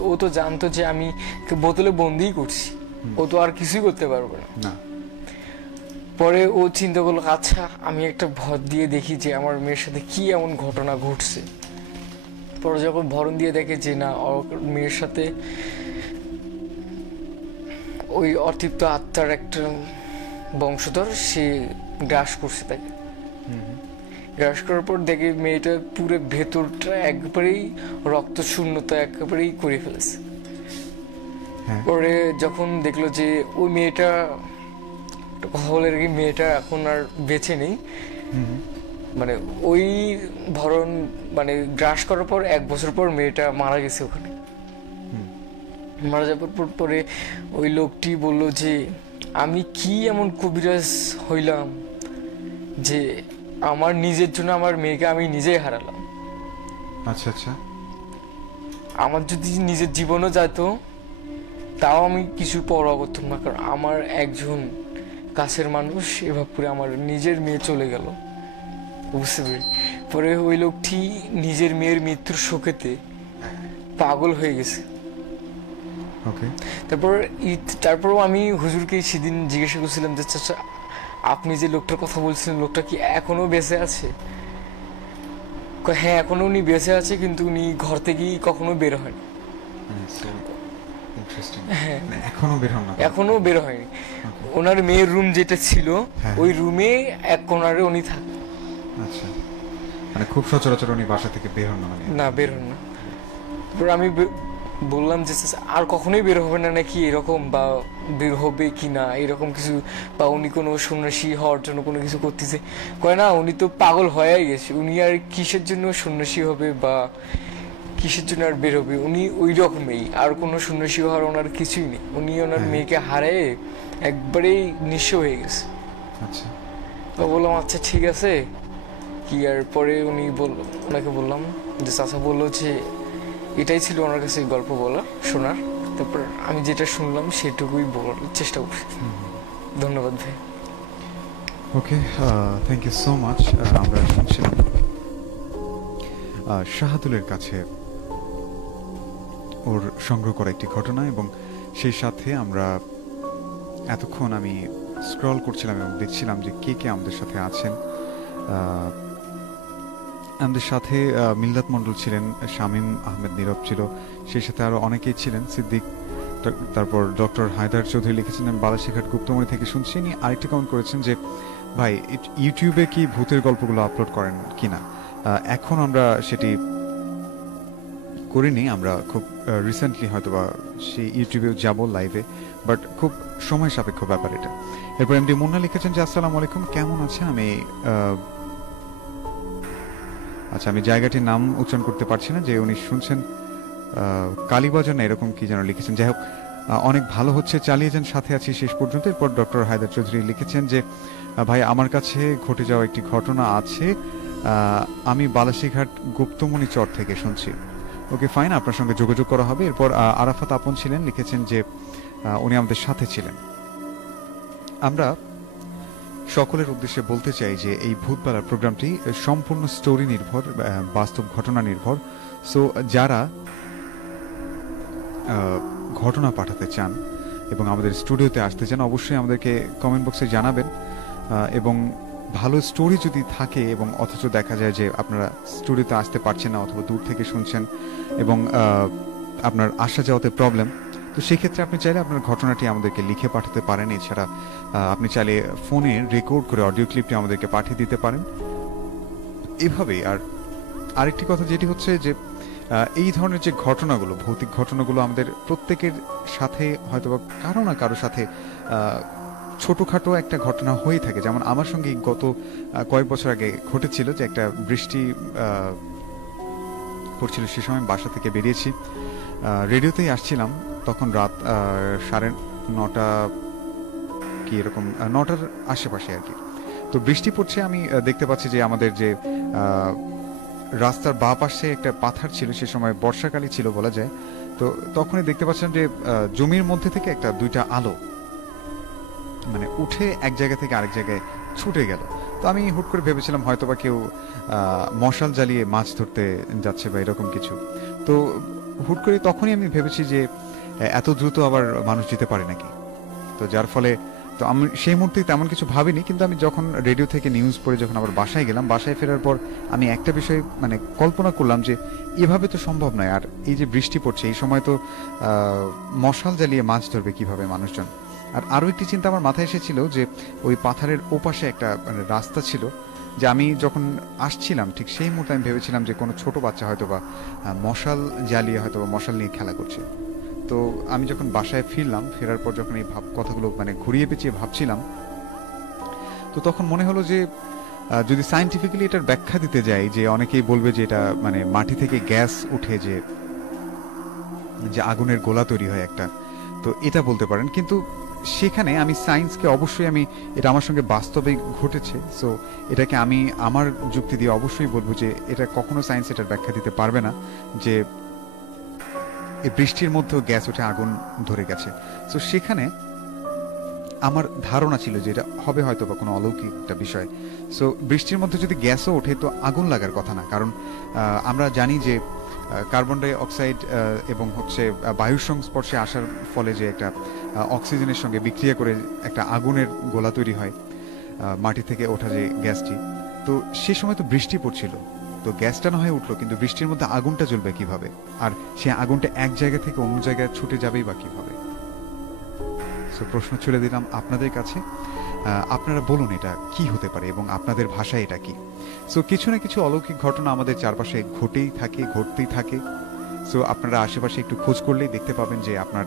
ও তো জানতো যে আমি বোতলে বন্দি করছি, ও তো আর কিছুই করতে পারবে না। পরে ও চিন্তা করলো, আচ্ছা আমি একটা ভর দিয়ে দেখি যে আমার মেয়ের সাথে কি এমন ঘটনা ঘটছে। পরে যখন ভরণ দিয়ে দেখে যে না, মেয়ের সাথে ওই অতৃপ্ত আত্মার একটা বংশধর সে গ্রাস করছে তাকে। গ্রাস করার পর দেখে মেয়েটা পুরো ভেতরটা একবারেই রক্ত শূন্যতা একেবারেই করে ফেলেছে। পরে যখন দেখলো যে ওই মেয়েটা, হলের মেয়েটা এখন আর বেঁচে নেই, মানে ওই ভরণ মানে গ্রাস করার পর 1 বছর পর মেয়েটা মারা গেছে ওখানে। মারা যাওয়ার পরে ওই লোকটি বলল যে আমি কি এমন কবিরাজ হইলাম যে আমার নিজের জন্য আমার মেয়েকে আমি নিজেই হারালাম। আচ্ছা আচ্ছা, আমার যদি নিজের জীবনও যেত তাও আমি কিছু পরোয়া করতাম না, কারণ আমার একজন কাছের মানুষ এভাবে করে আমার নিজের মেয়ে চলে গেল, বুঝতে পারি। পরে ওই লোকটি নিজের মেয়ের মৃত্যুর শোকেতে পাগল হয়ে গেছে। তারপর আমি হুজুরকে সেদিন জিজ্ঞাসা করছিলাম যে চাচা আপনি যে লোকটার কথা বলছিলেন লোকটা কি এখনো বেঁচে আছে? হ্যাঁ এখনো উনি বেঁচে আছে, কিন্তু উনি ঘর থেকেই কখনো বের হয়নি। এখনো বের হয়নি। ওনার মেয়ের রুম যেটা ছিল ওই রুমে এক কোণারে উনি থাকেন। আচ্ছা, মানে খুব সচরাচর উনি বাসা থেকে বের হন না? বের হন না। আমি বললাম যে আর কখনোই বের হবে না নাকি এরকম, বা বের হবে কি না এরকম কিছু, বা উনি কোনো সন্ন্যাসী হওয়ার জন্য কোনো কিছু করতেছে? কয় না, উনি তো পাগল হয়ে গেছে, উনি আর কিসের জন্য সন্ন্যাসী হবে বা কিসের জন্য আর বের হবে? উনি ওই রকমই, আর কোনো সন্ন্যাসী হওয়ার ওনার কিছুই নেই। উনি ওনার মেয়েকে হারিয়ে একবারেই নিঃস্ব হয়ে গেছে। আচ্ছা, তো বললাম আচ্ছা ঠিক আছে কি। আর পরে ওনাকে বললাম যে চাচা বললো যে এটাই ছিল ওনার কাছে গল্প বলা শোনার। তারপর আমি যেটা শুনলাম সেটুকুই বলার চেষ্টা করছি। ধন্যবাদ ভাই। ওকে, থ্যাংক ইউ সো মাচ। আমরা শুনছিলাম শাহাদুলের কাছে ওর সংগ্রহ করা একটি ঘটনা, এবং সেই সাথে আমরা এতক্ষণ আমি স্ক্রল করছিলাম এবং দেখছিলাম যে কে কে আমাদের সাথে আছেন। আমাদের সাথে মিল্লাত মণ্ডল ছিলেন, শামীম আহমেদ নীরব ছিল, সেই সাথে আরও অনেকেই ছিলেন, সিদ্দিক, তারপর ডক্টর হায়দার চৌধুরী লিখেছেন আমি বালাসিঘাট গুপ্তমণি থেকে শুনছি। ইনি আরেকটি কমেন্ট করেছেন যে ভাই ইউটিউবে কি ভূতের গল্পগুলো আপলোড করেন কিনা। এখন আমরা সেটি করিনি, আমরা খুব রিসেন্টলি হয়তোবা সেই ইউটিউবেও যাব লাইভে, বাট খুব সময় সাপেক্ষ ব্যাপার এটা। এরপর এমডি মুন্না লিখেছেন যে আসসালামু আলাইকুম, কেমন আছেন? আচ্ছা, আমি জায়গাটির নাম উচ্চারণ করতে পারছি না, যে উনি শুনছেন কালীবাজার না এরকম কি যেন লিখেছেন। যাই হোক, অনেক ভালো হচ্ছে, চালিয়ে যান, সাথে আছি শেষ পর্যন্ত। এরপর ডক্টর হায়দার চৌধুরী লিখেছেন যে ভাই আমার কাছে ঘটে যাওয়া একটি ঘটনা আছে, আমি বালাসিঘাট গুপ্তমণি চর থেকে শুনছি। ওকে ফাইন, আপনার সঙ্গে যোগাযোগ করা হবে। এরপর আরাফাত আপন ছিলেন, লিখেছেন যে উনি আমাদের সাথে ছিলেন। আমরা সকলের উদ্দেশ্যে বলতে চাই যে এই ভূতবেলার প্রোগ্রামটি সম্পূর্ণ স্টোরি নির্ভর, বাস্তব ঘটনা নির্ভর। সো যারা ঘটনা পাঠাতে চান এবং আমাদের স্টুডিওতে আসতে চান, অবশ্যই আমাদেরকে কমেন্ট বক্সে জানাবেন। এবং ভালো স্টোরি যদি থাকে এবং অথচ দেখা যায় যে আপনারা স্টুডিওতে আসতে পারছেন না অথবা দূর থেকে শুনছেন এবং আপনার আসা যাওয়াতে প্রবলেম, তো সেক্ষেত্রে আপনি চাইলে আপনার ঘটনাটি আমাদেরকে লিখে পাঠাতে পারেন। এছাড়া আপনি চাইলে ফোনে রেকর্ড করে অডিও ক্লিপটি আমাদেরকে পাঠিয়ে দিতে পারেন এভাবেই। আর আরেকটি কথা যেটি হচ্ছে যে এই ধরনের যে ঘটনাগুলো, ভৌতিক ঘটনাগুলো আমাদের প্রত্যেকের সাথে হয়তোবা কারো না কারো সাথে ছোটখাটো একটা ঘটনা হয়ে থাকে। যেমন আমার সঙ্গে গত কয়েক বছর আগে ঘটেছিল যে একটা বৃষ্টি পড়ছিল, সে সময় বাসা থেকে বেরিয়েছি, রেডিওতেই আসছিলাম, তখন রাত 9:30 কি এরকম, 9টার আশেপাশে আর কি। তো বৃষ্টি পড়ছে, আমি দেখতে পাচ্ছি যে আমাদের যে রাস্তার বাঁ পাশে একটা পাথর ছিল, সে সময় বর্ষাকালই ছিল বলা যায়। তো তখনই দেখতে পাচ্ছিলাম যে জমির মধ্যে থেকে একটা দুইটা আলো মানে উঠে এক জায়গা থেকে আরেক জায়গায় ছুটে গেল। তো আমি হুট করে ভেবেছিলাম হয়তোবা কেউ মশাল জ্বালিয়ে মাছ ধরতে যাচ্ছে বা এরকম কিছু। তো হুট করে তখনই আমি ভেবেছি যে এত দ্রুত আবার মানুষ যেতে পারে নাকি। তো যার ফলে তো আমি সেই মুহূর্তে তেমন কিছু ভাবিনি, কিন্তু আমি যখন রেডিও থেকে নিউজ পড়ে যখন আবার বাসায় গেলাম, বাসায় ফেরার পর আমি একটা বিষয় মানে কল্পনা করলাম যে এভাবে তো সম্ভব নয়। আর এই যে বৃষ্টি পড়ছে এই সময় তো মশাল জ্বালিয়ে মাছ ধরবে কিভাবে মানুষজন। আর আরও একটি চিন্তা আমার মাথায় এসেছিল যে ওই পাথরের ওপাশে একটা মানে রাস্তা ছিল, যে আমি যখন আসছিলাম ঠিক সেই মুহূর্তে আমি ভেবেছিলাম যে কোনো ছোট বাচ্চা হয়তো বা মশাল জ্বালিয়ে হয়তো বা মশাল নিয়ে খেলা করছে। তো আমি যখন বাসায় ফিরলাম, ফেরার পর যখন এই কথাগুলো মানে ঘুরিয়ে পেঁচিয়ে ভাবছিলাম, তো তখন মনে হলো যে যদি সায়েন্টিফিক্যালি এটার ব্যাখ্যা দিতে যাই, যে অনেকেই বলবে যে এটা মানে মাটি থেকে গ্যাস উঠে যে আগুনের গোলা তৈরি হয় একটা, তো এটা বলতে পারেন। কিন্তু সেখানে আমি সায়েন্সকে অবশ্যই আমি এটা আমার সঙ্গে বাস্তবে ঘটেছে, সো এটাকে আমি আমার যুক্তি দিয়ে অবশ্যই বলবো যে এটা কখনো সায়েন্স এটার ব্যাখ্যা দিতে পারবে না যে এই বৃষ্টির মধ্যেও গ্যাস উঠে আগুন ধরে গেছে। সো সেখানে আমার ধারণা ছিল যে এটা হবে হয়তো বা কোনো অলৌকিক একটা বিষয়। সো বৃষ্টির মধ্যে যদি গ্যাসও ওঠে তো আগুন লাগার কথা না, কারণ আমরা জানি যে কার্বন ডাই অক্সাইড এবং হচ্ছে বায়ুর সংস্পর্শে আসার ফলে যে একটা অক্সিজেনের সঙ্গে বিক্রিয়া করে একটা আগুনের গোলা তৈরি হয় মাটি থেকে ওঠা যে গ্যাসটি। তো সে সময় তো বৃষ্টি পড়ছিল, তো গ্যাসটা না হয়ে উঠলো, কিন্তু বৃষ্টির মধ্যে আগুনটা জ্বলবে কিভাবে? আর সে আগুনটা এক জায়গা থেকে অন্য জায়গায় ছুটে যাবেই বা কিভাবে? সো প্রশ্ন ছুড়ে দিলাম আপনাদের কাছে, আপনারা বলুন এটা কি হতে পারে এবং আপনাদের ভাষায় এটা কি। সো কিছু না কিছু অলৌকিক ঘটনা আমাদের চারপাশে ঘটতেই থাকে। সো আপনারা আশেপাশে একটু খোঁজ করলেই দেখতে পাবেন যে আপনার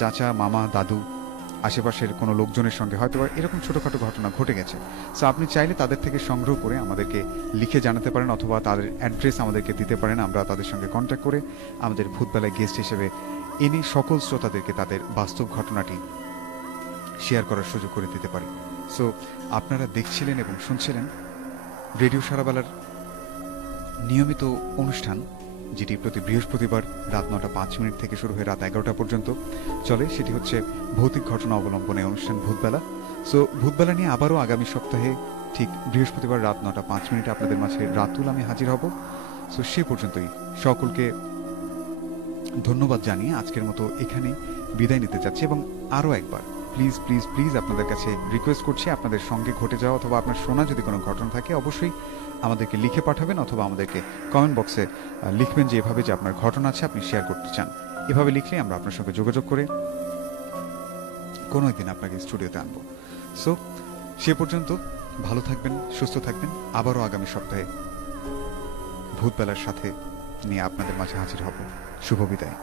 চাচা, মামা, দাদু, আশেপাশের কোনো লোকজনের সঙ্গে হয়তো এরকম ছোটোখাটো ঘটনা ঘটে গেছে। সো আপনি চাইলে তাদের থেকে সংগ্রহ করে আমাদেরকে লিখে জানাতে পারেন, অথবা তাদের অ্যাড্রেস আমাদেরকে দিতে পারেন। আমরা তাদের সঙ্গে কন্ট্যাক্ট করে আমাদের ভূতবেলায় গেস্ট হিসেবে এনে সকল শ্রোতাদেরকে তাদের বাস্তব ঘটনাটি শেয়ার করার সুযোগ করে দিতে পারি। সো আপনারা দেখছিলেন এবং শুনছিলেন রেডিও সারাবেলার নিয়মিত অনুষ্ঠান, যেটি প্রতি বৃহস্পতিবার রাত 9:05 থেকে শুরু হয়ে রাত 11টা পর্যন্ত চলে। সেটি হচ্ছে ভৌতিক ঘটনা অবলম্বনে অনুষ্ঠান ভূতবেলা। সো ভূতবেলা নিয়ে আবারও আগামী সপ্তাহে ঠিক বৃহস্পতিবার রাত 9:05 আপনাদের মাঝে রাতুল আমি হাজির হব। সো সে পর্যন্তই সকলকে ধন্যবাদ জানিয়ে আজকের মতো এখানে বিদায় নিতে চাচ্ছি। এবং আরও একবার প্লিজ প্লিজ প্লিজ আপনাদের কাছে রিকোয়েস্ট করছি, আপনাদের সঙ্গে ঘটে যাওয়া অথবা আপনার শোনা যদি কোনো ঘটনা থাকে অবশ্যই আমাদেরকে লিখে পাঠাবেন, অথবা আমাদেরকে কমেন্ট বক্সে লিখবেন যে এভাবে যে আপনার ঘটনা আছে আপনি শেয়ার করতে চান। এভাবে লিখলে আমরা আপনার সঙ্গে যোগাযোগ করে কোনো একদিন আপনাকে স্টুডিওতে আনবো। সো সে পর্যন্ত ভালো থাকবেন, সুস্থ থাকবেন। আবারও আগামী সপ্তাহে ভূতবেলার সাথে নিয়ে আপনাদের মাঝে হাজির হব। শুভ বিদায়।